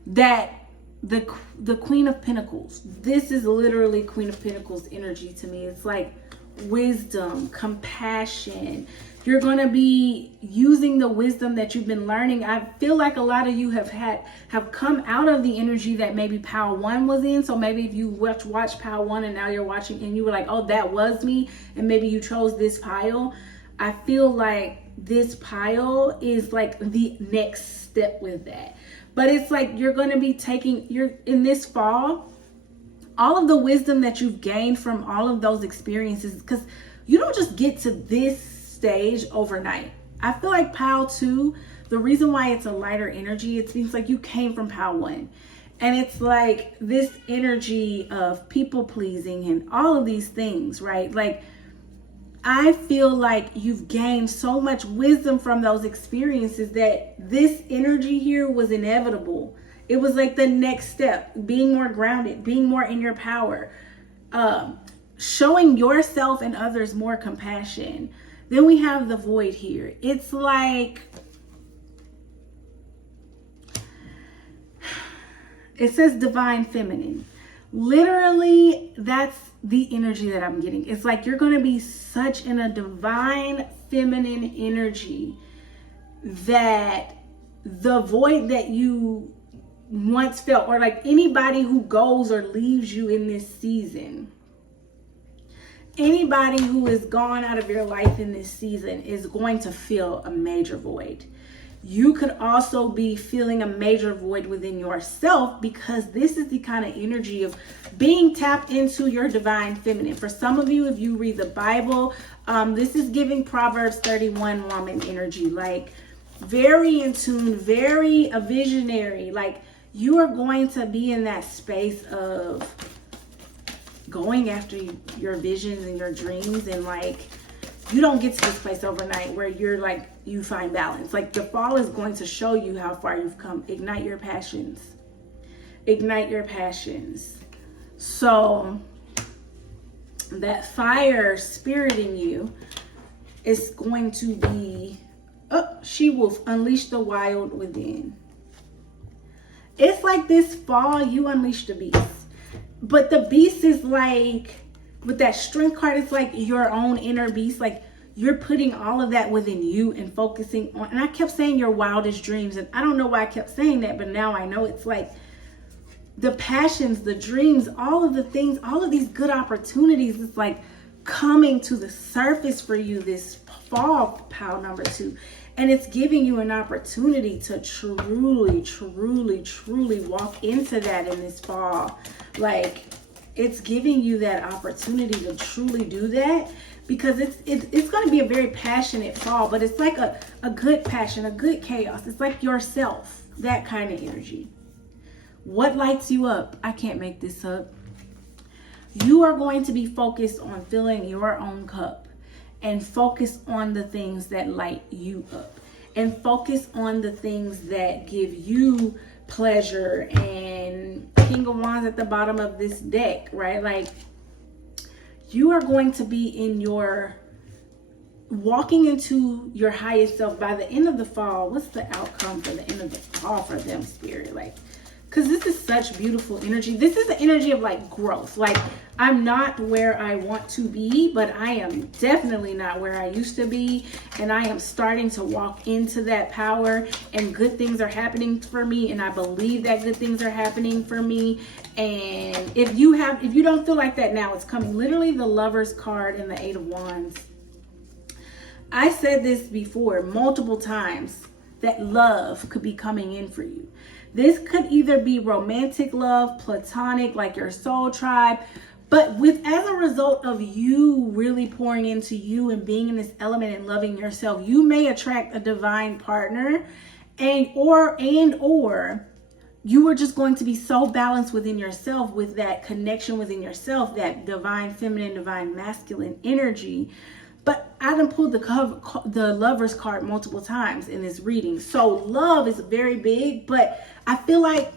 that the Queen of Pentacles, this is literally Queen of Pentacles energy to me. It's like wisdom, compassion. You're going to be using the wisdom that you've been learning. I feel like a lot of you have come out of the energy that maybe Pile 1 was in. So maybe if you watch Pile 1 and now you're watching and you were like, oh, that was me, and maybe you chose this pile. I feel like this pile is like the next step with that. But it's like you're going to be you're in this fall, all of the wisdom that you've gained from all of those experiences, because you don't just get to this stage overnight. I feel like Pile 2, the reason why it's a lighter energy, it seems like you came from Pile 1. And it's like this energy of people pleasing and all of these things, right? Like, I feel like you've gained so much wisdom from those experiences that this energy here was inevitable. It was like the next step, being more grounded, being more in your power, showing yourself and others more compassion. Then we have the void here. It's like, it says divine feminine. Literally, that's the energy that I'm getting. It's like you're going to be such in a divine feminine energy that the void that you once felt, or like anybody who goes or leaves you in this season, anybody who is gone out of your life in this season is going to feel a major void. You could also be feeling a major void within yourself, because this is the kind of energy of being tapped into your divine feminine. For some of you, if you read the Bible, this is giving Proverbs 31 woman energy, like very in tune, very a visionary. Like you are going to be in that space of going after your visions and your dreams, and like you don't get to this place overnight where you're like, you find balance. Like the fall is going to show you how far you've come. Ignite your passions. Ignite your passions. So that fire spirit in you is going to be, she will unleash the wild within. It's like this fall, you unleash the beast. But the beast is like, with that strength card, it's like your own inner beast. Like you're putting all of that within you and focusing on, and I kept saying your wildest dreams, and I don't know why I kept saying that, but now I know it's like the passions, the dreams, all of the things, all of these good opportunities, it's like coming to the surface for you this fall, pile number 2. And it's giving you an opportunity to truly, truly, truly walk into that in this fall. Like, it's giving you that opportunity to truly do that, because it's going to be a very passionate fall, but it's like a good passion, a good chaos. It's like yourself, that kind of energy. What lights you up? I can't make this up. You are going to be focused on filling your own cup, and focus on the things that light you up, and focus on the things that give you pleasure, and King of Wands at the bottom of this deck, right? Like, you are going to be in your walking into your highest self by the end of the fall. What's the outcome for the end of the fall for them, Spirit? Like, because this is such beautiful energy. This is the energy of like growth. Like, I'm not where I want to be, but I am definitely not where I used to be. And I am starting to walk into that power, and good things are happening for me. And I believe that good things are happening for me. And if you don't feel like that now, it's coming. Literally the Lover's card and the Eight of Wands. I said this before multiple times, that love could be coming in for you. This could either be romantic love, platonic, like your soul tribe, but as a result of you really pouring into you and being in this element and loving yourself, you may attract a divine partner, or you are just going to be so balanced within yourself, with that connection within yourself, that divine feminine, divine masculine energy. But I done pulled the Lover's card multiple times in this reading. So love is very big, but I feel like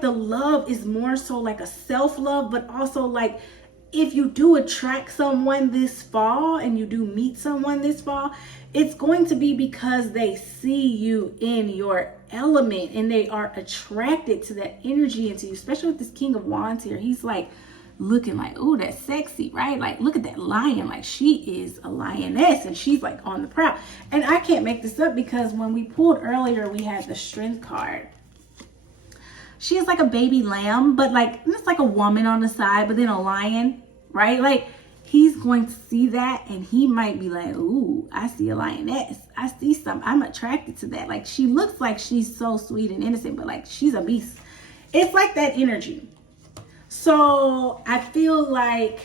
the love is more so like a self-love, but also like, if you do attract someone this fall and you do meet someone this fall, it's going to be because they see you in your element and they are attracted to that energy into you, especially with this King of Wands here. He's like, looking like, oh, that's sexy, right? Like, look at that lion. Like, she is a lioness and she's like on the prowl. And I can't make this up, because when we pulled earlier, we had the Strength card. She is like a baby lamb, but like, it's like a woman on the side, but then a lion, right? Like, he's going to see that and he might be like, ooh, I see a lioness. I see something. I'm attracted to that. Like, she looks like she's so sweet and innocent, but like, she's a beast. It's like that energy. So I feel like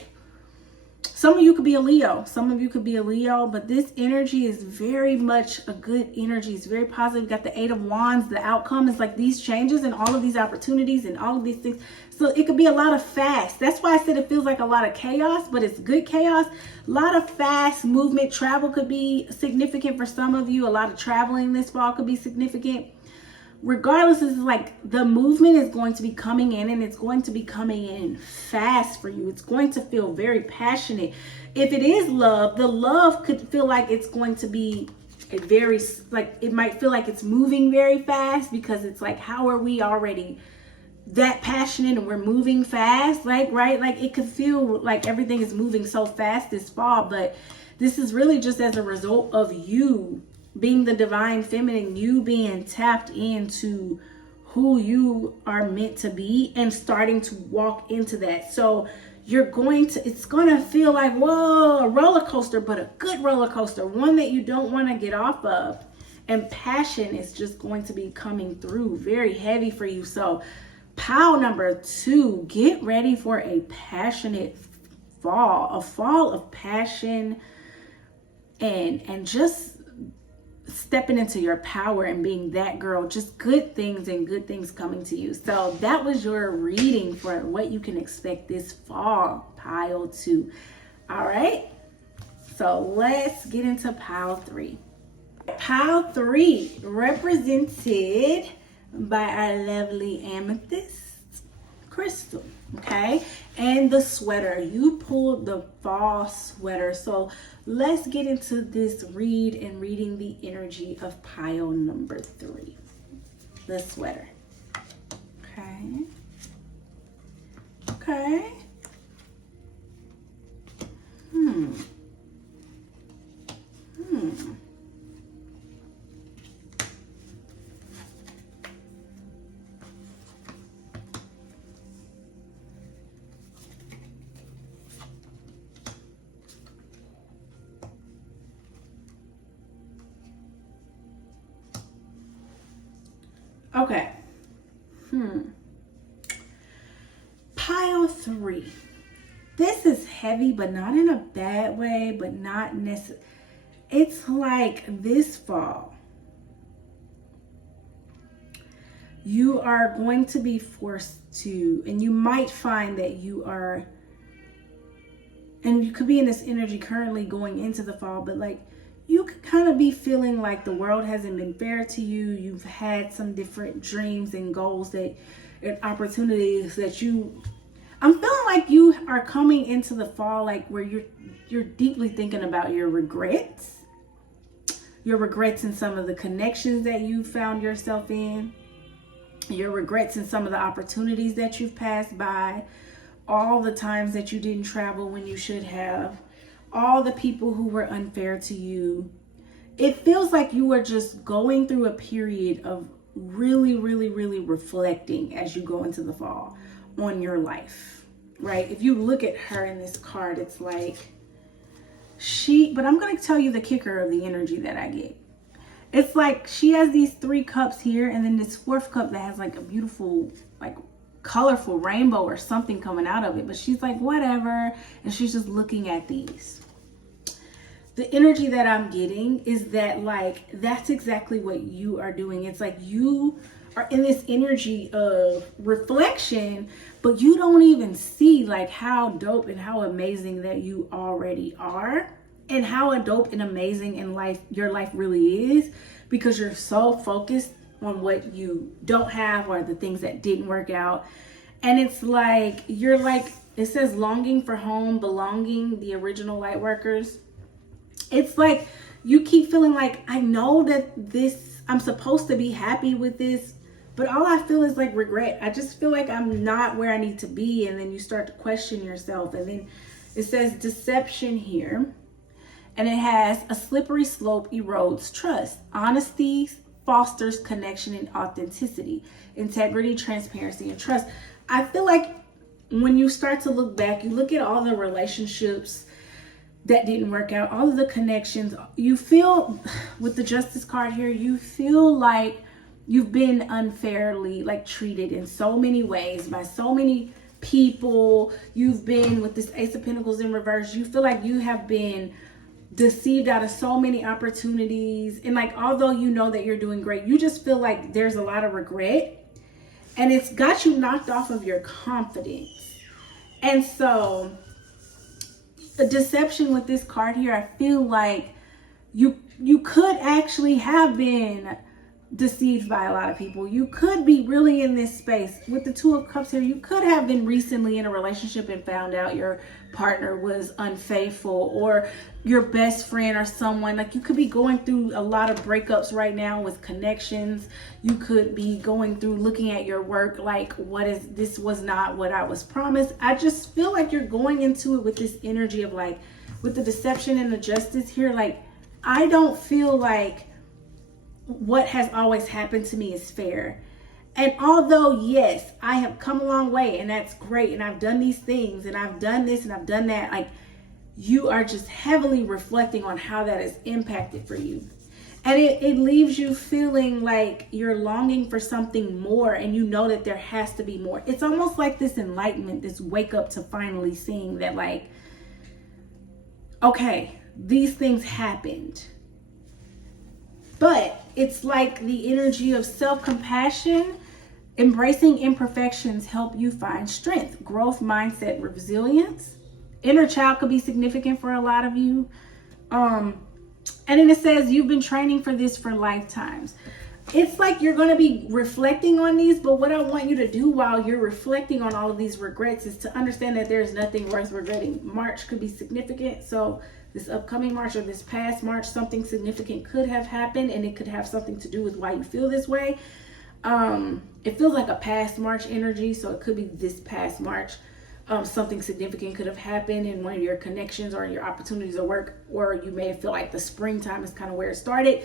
some of you could be a Leo. Some of you could be a Leo, but this energy is very much a good energy. It's very positive. You got the Eight of Wands. The outcome is like these changes and all of these opportunities and all of these things. So it could be a lot of fast. That's why I said it feels like a lot of chaos, but it's good chaos. A lot of fast movement. Travel could be significant for some of you. A lot of traveling this fall could be significant. Regardless, it's like the movement is going to be coming in, and it's going to be coming in fast for you. It's going to feel very passionate. If it is love, the love could feel like it's going to be a very, like, it might feel like it's moving very fast, because it's like, how are we already that passionate and we're moving fast? Like, right? Like, it could feel like everything is moving so fast this fall, but this is really just as a result of you being the divine feminine, you being tapped into who you are meant to be and starting to walk into that. So it's going to feel like, whoa, a roller coaster, but a good roller coaster, one that you don't want to get off of. And passion is just going to be coming through very heavy for you. So pile number 2, get ready for a passionate fall, a fall of passion and just stepping into your power and being that girl. Just good things and good things coming to you. So that was your reading for what you can expect this fall, pile 2. All right, so let's get into pile 3. Pile 3 represented by our lovely amethyst crystal, okay? And the sweater, you pulled the fall sweater. So let's get into this reading the energy of pile number 3, the sweater. Okay. Okay. Pile 3. This is heavy, but not in a bad way, but not necessarily. It's like this fall, you are going to be forced to, and you might find that you are, and you could be in this energy currently going into the fall, but like, you could kind of be feeling like the world hasn't been fair to you. You've had some different dreams and goals and opportunities that I'm feeling like you are coming into the fall like where you're deeply thinking about your regrets in some of the connections that you found yourself in, your regrets in some of the opportunities that you've passed by, all the times that you didn't travel when you should have, all the people who were unfair to you. It feels like you are just going through a period of really, really, really reflecting as you go into the fall on your life, right? If you look at her in this card, it's like but I'm going to tell you the kicker of the energy that I get. It's like she has these 3 cups here, and then this 4th cup that has like a beautiful, like colorful rainbow or something coming out of it. But she's like, whatever. And she's just looking at these. The energy that I'm getting is that like, that's exactly what you are doing. It's like you are in this energy of reflection, but you don't even see like how dope and how amazing that you already are, and how dope and amazing in life your life really is, because you're so focused on what you don't have or the things that didn't work out. And it's like you're like, it says longing for home, belonging, the original light workers. It's like you keep feeling like, I know that I'm supposed to be happy with this, but all I feel is like regret. I just feel like I'm not where I need to be. And then you start to question yourself. And then it says deception here. And it has a slippery slope erodes trust. Honesty fosters connection and authenticity. Integrity, transparency, and trust. I feel like when you start to look back, you look at all the relationships that didn't work out, all of the connections, you feel with the Justice card here, you feel like you've been unfairly like treated in so many ways by so many people. You've been with this Ace of Pentacles in reverse. You feel like you have been deceived out of so many opportunities. And like, although you know that you're doing great, you just feel like there's a lot of regret, and it's got you knocked off of your confidence. And so the deception with this card here, I feel like you could actually have been deceived by a lot of people. You could be really in this space with the 2 of Cups here. You could have been recently in a relationship and found out your partner was unfaithful, or your best friend or someone. Like, you could be going through a lot of breakups right now with connections. You could be going through looking at your work like, this was not what I was promised. I just feel like you're going into it with this energy of like, with the deception and the justice here, like, I don't feel like what has always happened to me is fair. And although, yes, I have come a long way, and that's great, and I've done these things, and I've done this, and I've done that, like, you are just heavily reflecting on how that has impacted for you. And it leaves you feeling like you're longing for something more, and you know that there has to be more. It's almost like this enlightenment, this wake up to finally seeing that, like, okay, these things happened. But it's like the energy of self-compassion. Embracing imperfections help you find strength, growth, mindset, resilience. Inner child could be significant for a lot of you. And then it says you've been training for this for lifetimes. It's like you're going to be reflecting on these, but what I want you to do while you're reflecting on all of these regrets is to understand that there's nothing worth regretting. March could be significant. So this upcoming March or this past March, something significant could have happened, and it could have something to do with why you feel this way. It feels like a past March energy, so it could be this past March. Something significant could have happened in one of your connections or your opportunities at work, or you may feel like the springtime is kind of where it started.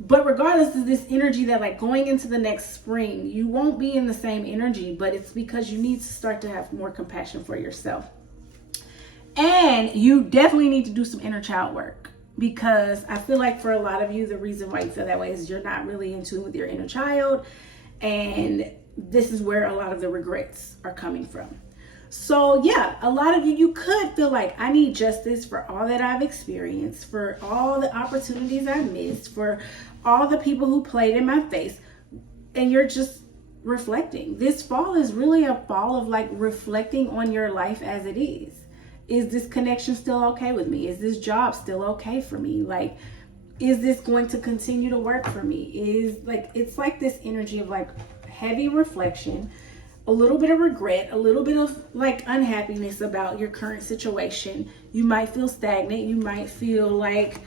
But regardless of this energy that like going into the next spring, you won't be in the same energy, but it's because you need to start to have more compassion for yourself. And you definitely need to do some inner child work, because I feel like for a lot of you, the reason why you feel that way is you're not really in tune with your inner child. And this is where a lot of the regrets are coming from. So yeah, a lot of you could feel like, I need justice for all that I've experienced, for all the opportunities I missed, for all the people who played in my face. And you're just reflecting. This fall is really a fall of like reflecting on your life as it is. Is this connection still okay with me? Is this job still okay for me? Like, is this going to continue to work for me? It's like this energy of like heavy reflection, a little bit of regret, a little bit of like unhappiness about your current situation. You might feel stagnant. You might feel like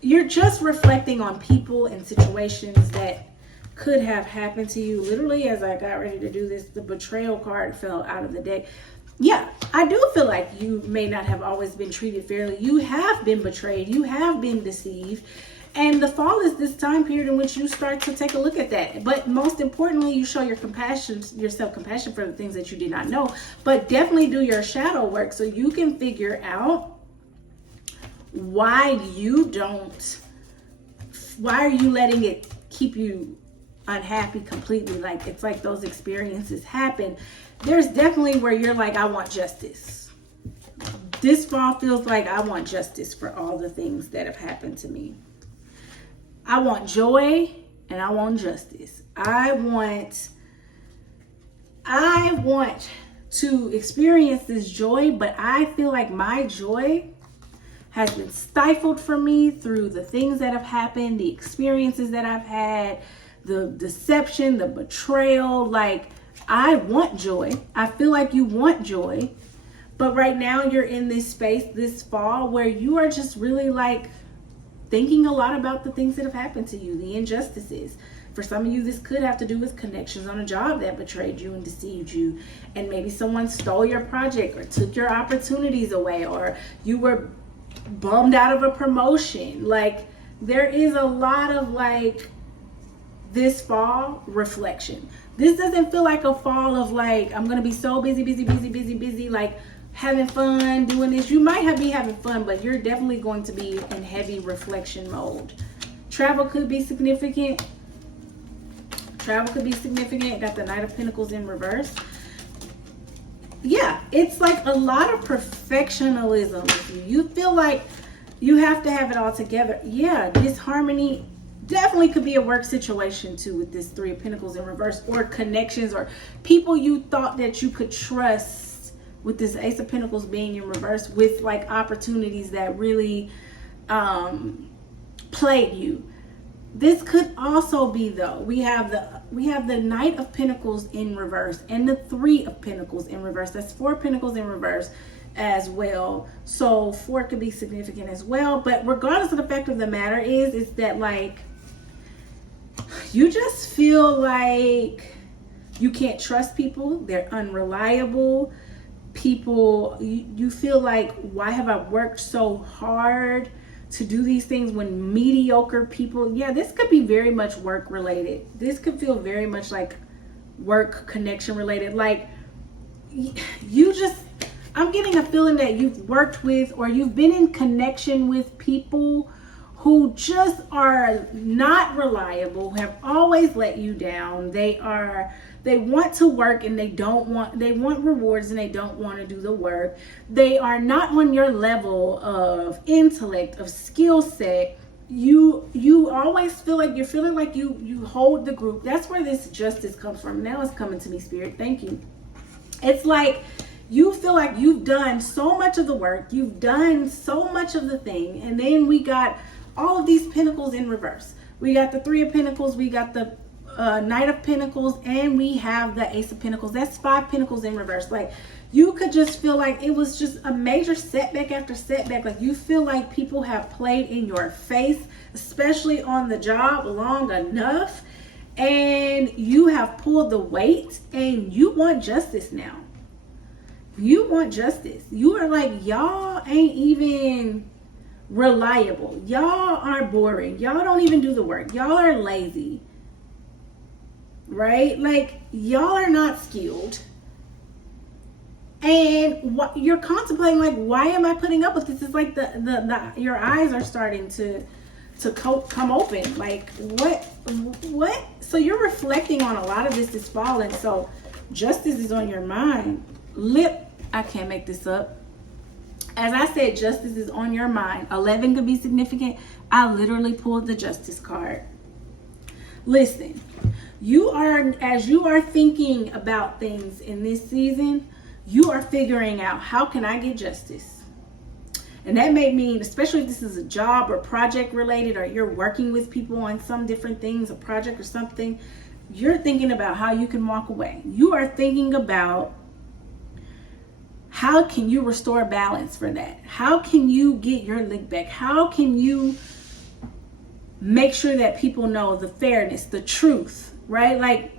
you're just reflecting on people and situations that could have happened to you. Literally, as I got ready to do this, the betrayal card fell out of the deck. Yeah, I do feel like you may not have always been treated fairly. You have been betrayed. You have been deceived. And the fall is this time period in which you start to take a look at that. But most importantly, you show your self-compassion for the things that you did not know. But definitely do your shadow work so you can figure out why are you letting it keep you unhappy completely. Like, it's like those experiences happen. There's definitely where you're like, I want justice. This fall feels like I want justice for all the things that have happened to me. I want joy and I want justice. I want to experience this joy, but I feel like my joy has been stifled from me through the things that have happened, the experiences that I've had, the deception, the betrayal. Like, I want joy. I feel like you want joy. But right now you're in this space this fall where you are just really like thinking a lot about the things that have happened to you, the injustices. For some of you, this could have to do with connections on a job that betrayed you and deceived you. And maybe someone stole your project or took your opportunities away, or you were bummed out of a promotion. Like, there is a lot of like this fall reflection. This doesn't feel like a fall of like, I'm going to be so busy, like having fun, doing this. You might be having fun, but you're definitely going to be in heavy reflection mode. Travel could be significant. Got the Knight of Pentacles in reverse. Yeah, it's like a lot of perfectionism with you. You feel like you have to have it all together. Yeah, disharmony definitely could be a work situation too with this Three of Pentacles in reverse, or connections or people you thought that you could trust with this Ace of Pentacles being in reverse, with like opportunities that really played you. This could also be, though, we have the Knight of Pentacles in reverse and the Three of Pentacles in reverse. That's Four of Pentacles in reverse as well. So 4 could be significant as well. But regardless of the fact of the matter is that like you just feel like you can't trust people. They're unreliable. People, you feel like, why have I worked so hard to do these things when mediocre people? Yeah, this could be very much work related. This could feel very much like work connection related. Like I'm getting a feeling that you've worked with, or you've been in connection with people who just are not reliable, have always let you down. They want to work and they want rewards and they don't want to do the work. They are not on your level of intellect, of skill set. You always feel like you're feeling like you hold the group. That's where this justice comes from. Now it's coming to me, Spirit. Thank you. It's like you feel like you've done so much of the work. You've done so much of the thing. And then we got all of these pentacles in reverse. We got the Three of Pentacles. We got the Knight of Pentacles, and we have the Ace of Pentacles. That's 5 Pentacles in reverse. Like, you could just feel like it was just a major setback after setback. Like, you feel like people have played in your face, especially on the job, long enough, and you have pulled the weight and you want justice now. You want justice. You are like, y'all ain't even reliable. Y'all are boring. Y'all don't even do the work. Y'all are lazy. Right? Like, y'all are not skilled. And what you're contemplating, like, why am I putting up with this? It's like your eyes are starting to come open. Like, what? So you're reflecting on a lot of this fall, and so justice is on your mind. I can't make this up. As I said, justice is on your mind. 11 could be significant. I literally pulled the justice card. Listen, as you are thinking about things in this season, you are figuring out, how can I get justice? And that may mean, especially if this is a job or project related, or you're working with people on some different things, a project or something, you're thinking about how you can walk away. You are thinking about how can you restore balance for that? How can you get your lick back? How can you make sure that people know the fairness, the truth, right? Like,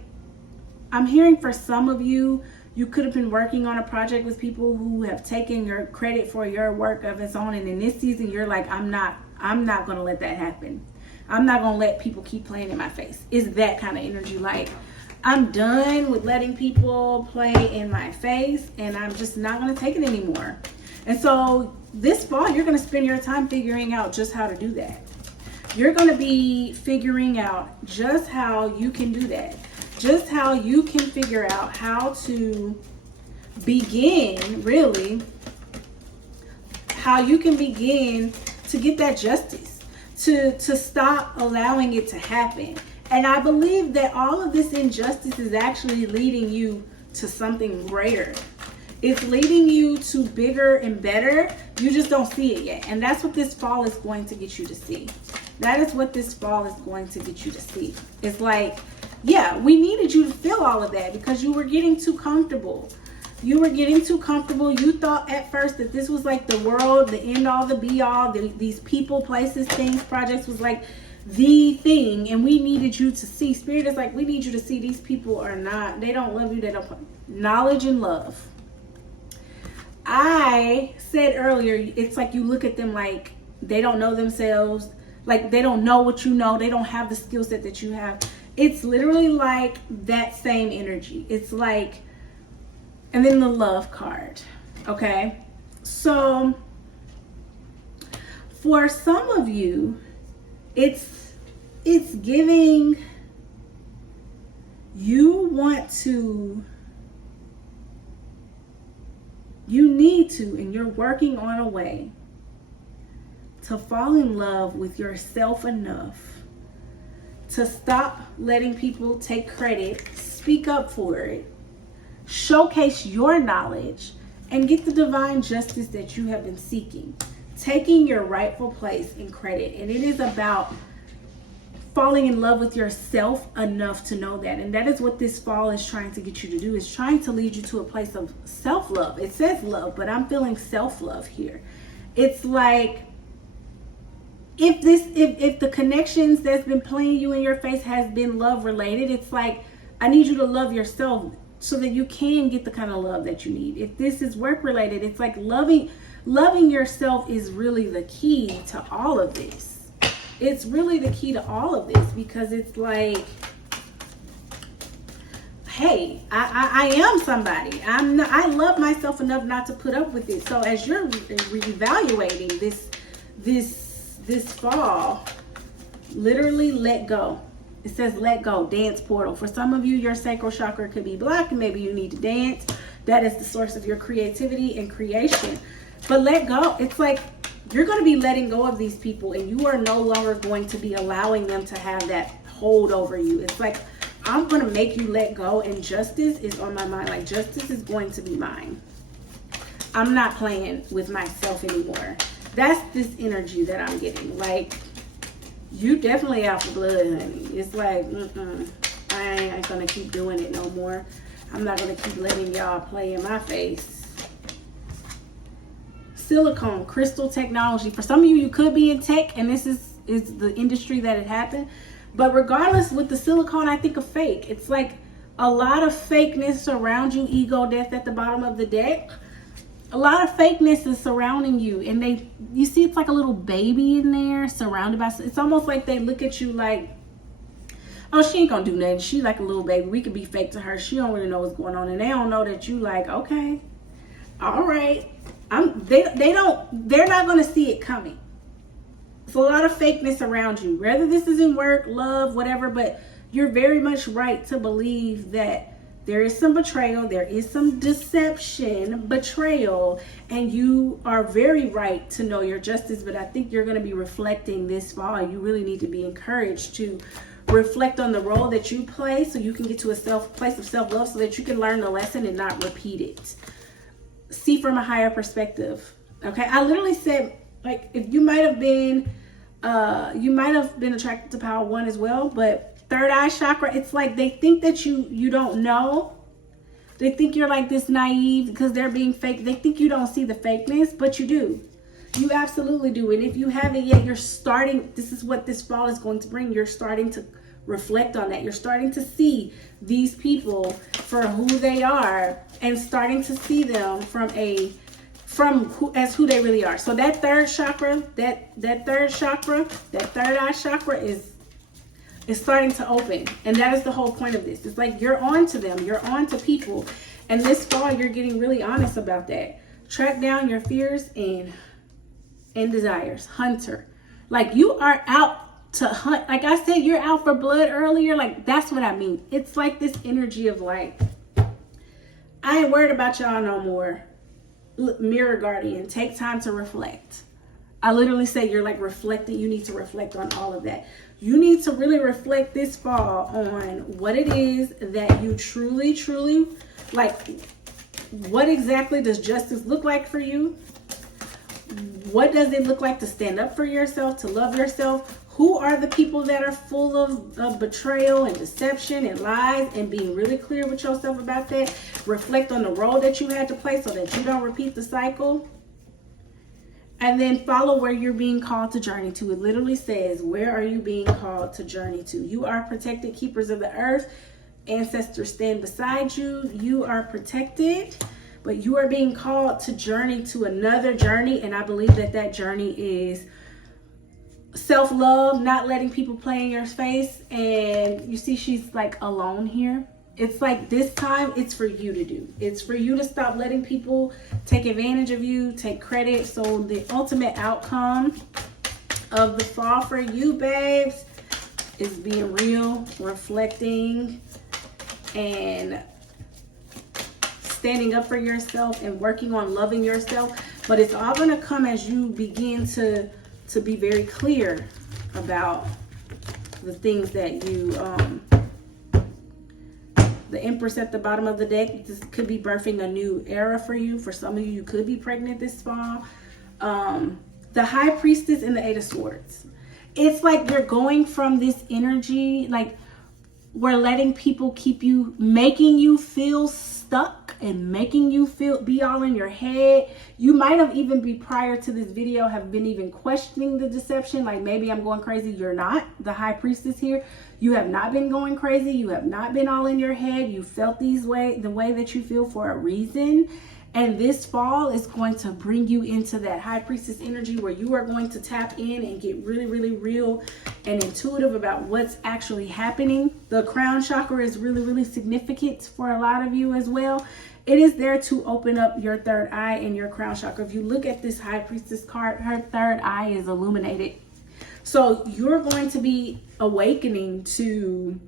I'm hearing for some of you, you could have been working on a project with people who have taken your credit for your work of its own. And in this season, you're like, I'm not going to let that happen. I'm not going to let people keep playing in my face. It's that kind of energy. Like, I'm done with letting people play in my face, and I'm just not going to take it anymore. And so this fall, you're going to spend your time figuring out just how to do that. You're going to be figuring out just how you can do that. Just how you can figure out how to begin, really, how you can begin to get that justice, to stop allowing it to happen. And I believe that all of this injustice is actually leading you to something greater. It's leading you to bigger and better. You just don't see it yet. And that's what this fall is going to get you to see. That is what this fall is going to get you to see. It's like, yeah, we needed you to feel all of that because you were getting too comfortable. You were getting too comfortable. You thought at first that this was like the world, the end all, the be all, these people, places, things, projects was like the thing. And we needed you to see. Spirit is like, we need you to see these people are not, they don't love you. They don't. Knowledge and love. I said earlier, it's like you look at them like they don't know themselves. Like they don't know what you know. They don't have the skill set that you have. It's literally like that same energy. It's like, and then the love card, okay? So for some of you, it's giving, you need to, and you're working on a way to fall in love with yourself enough to stop letting people take credit, speak up for it, showcase your knowledge, and get the divine justice that you have been seeking. Taking your rightful place in credit. And it is about falling in love with yourself enough to know that. And that is what this fall is trying to get you to do. It's trying to lead you to a place of self-love. It says love, but I'm feeling self-love here. It's like, if the connections that's been playing you in your face has been love related, it's like, I need you to love yourself so that you can get the kind of love that you need. If this is work related, it's like loving yourself is really the key to all of this. It's really the key to all of this, because it's like, hey, I am somebody. I love myself enough not to put up with it. So as you're reevaluating this fall, literally let go. It says let go, dance portal. For some of you, your sacral chakra could be blocked and maybe you need to dance. That is the source of your creativity and creation. But let go. It's like you're going to be letting go of these people, and you are no longer going to be allowing them to have that hold over you. It's like, I'm going to make you let go, and justice is on my mind. Like, justice is going to be mine. I'm not playing with myself anymore. That's this energy that I'm getting. Like, you definitely out for blood, honey. It's like, I ain't gonna keep doing it no more. I'm not gonna keep letting y'all play in my face. Silicone, crystal technology. For some of you, you could be in tech, and this is the industry that it happened. But regardless, with the silicone, I think of fake. It's like a lot of fakeness around you. Ego death at the bottom of the deck. A lot of fakeness is surrounding you, and you see it's like a little baby in there surrounded by, it's almost like they look at you like, oh, she ain't gonna do nothing. She like a little baby. We could be fake to her. She don't really know what's going on, and they don't know that you like, okay, all right. They're not gonna see it coming. It's a lot of fakeness around you. Whether this is in work, love, whatever, but you're very much right to believe that there is some betrayal, there is some deception, betrayal, and you are very right to know your justice. But I think you're going to be reflecting this fall. You really need to be encouraged to reflect on the role that you play so you can get to a place of self-love so that you can learn the lesson and not repeat it. See from a higher perspective. Okay, I literally said, like, if you might have been attracted to power one as well, but third eye chakra, it's like they think that you don't know. They think you're like this naive because they're being fake. They think you don't see the fakeness, but you do. You absolutely do. And if you haven't yet, you're starting. This is what this fall is going to bring. You're starting to reflect on that. You're starting to see these people for who they are and starting to see them as who they really are. So that third chakra, that third eye chakra is starting to open. And that is the whole point of this. It's like you're on to them. You're on to people. And this fall, you're getting really honest about that. Track down your fears and desires. Hunter. Like you are out to hunt. Like I said, you're out for blood earlier. Like that's what I mean. It's like this energy of like, I ain't worried about y'all no more. Mirror guardian, take time to reflect. I literally say you're like reflecting. You need to reflect on all of that. You need to really reflect this fall on what it is that you truly like. What exactly does justice look like for you? What does it look like to stand up for yourself, to love yourself? Who are the people that are full of betrayal and deception and lies, and being really clear with yourself about that? Reflect on the role that you had to play so that you don't repeat the cycle. And then follow where you're being called to journey to. It literally says, where are you being called to journey to? You are protected, keepers of the earth. Ancestors stand beside you. You are protected, but you are being called to journey to another journey. And I believe that journey is self-love, not letting people play in your face. And you see she's like alone here. It's like this time it's for you to do. It's for you to stop letting people take advantage of you, take credit. So the ultimate outcome of the fall for you, babes, is being real, reflecting, and standing up for yourself and working on loving yourself. But it's all going to come as you begin to be very clear about the things that you the Empress at the bottom of the deck. This could be birthing a new era for you. For some of you, you could be pregnant this fall. The High Priestess and the Eight of Swords. It's like you're going from this energy, like we're letting people keep you, making you feel stuck and making you be all in your head. You might have even be prior to this video have been even questioning the deception. Like maybe I'm going crazy. You're not. The High Priestess here. You have not been going crazy. You have not been all in your head. You felt the way that you feel for a reason. And this fall is going to bring you into that High Priestess energy where you are going to tap in and get really, really real and intuitive about what's actually happening. The crown chakra is really, really significant for a lot of you as well. It is there to open up your third eye and your crown chakra. If you look at this High Priestess card, her third eye is illuminated. So you're going to be awakening to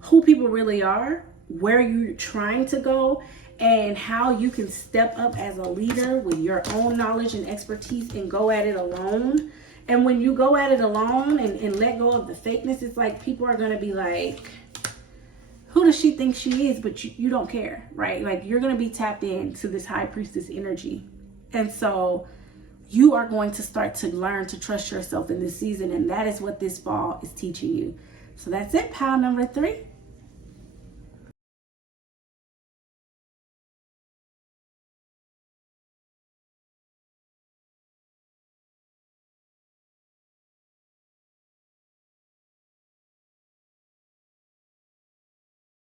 who people really are, where you're trying to go, and how you can step up as a leader with your own knowledge and expertise and go at it alone. And when you go at it alone and let go of the fakeness, it's like people are going to be like, who does she think she is? But you don't care, right? Like you're going to be tapped into this High Priestess energy. And so you are going to start to learn to trust yourself in this season. And that is what this fall is teaching you. So that's it, pile number 3.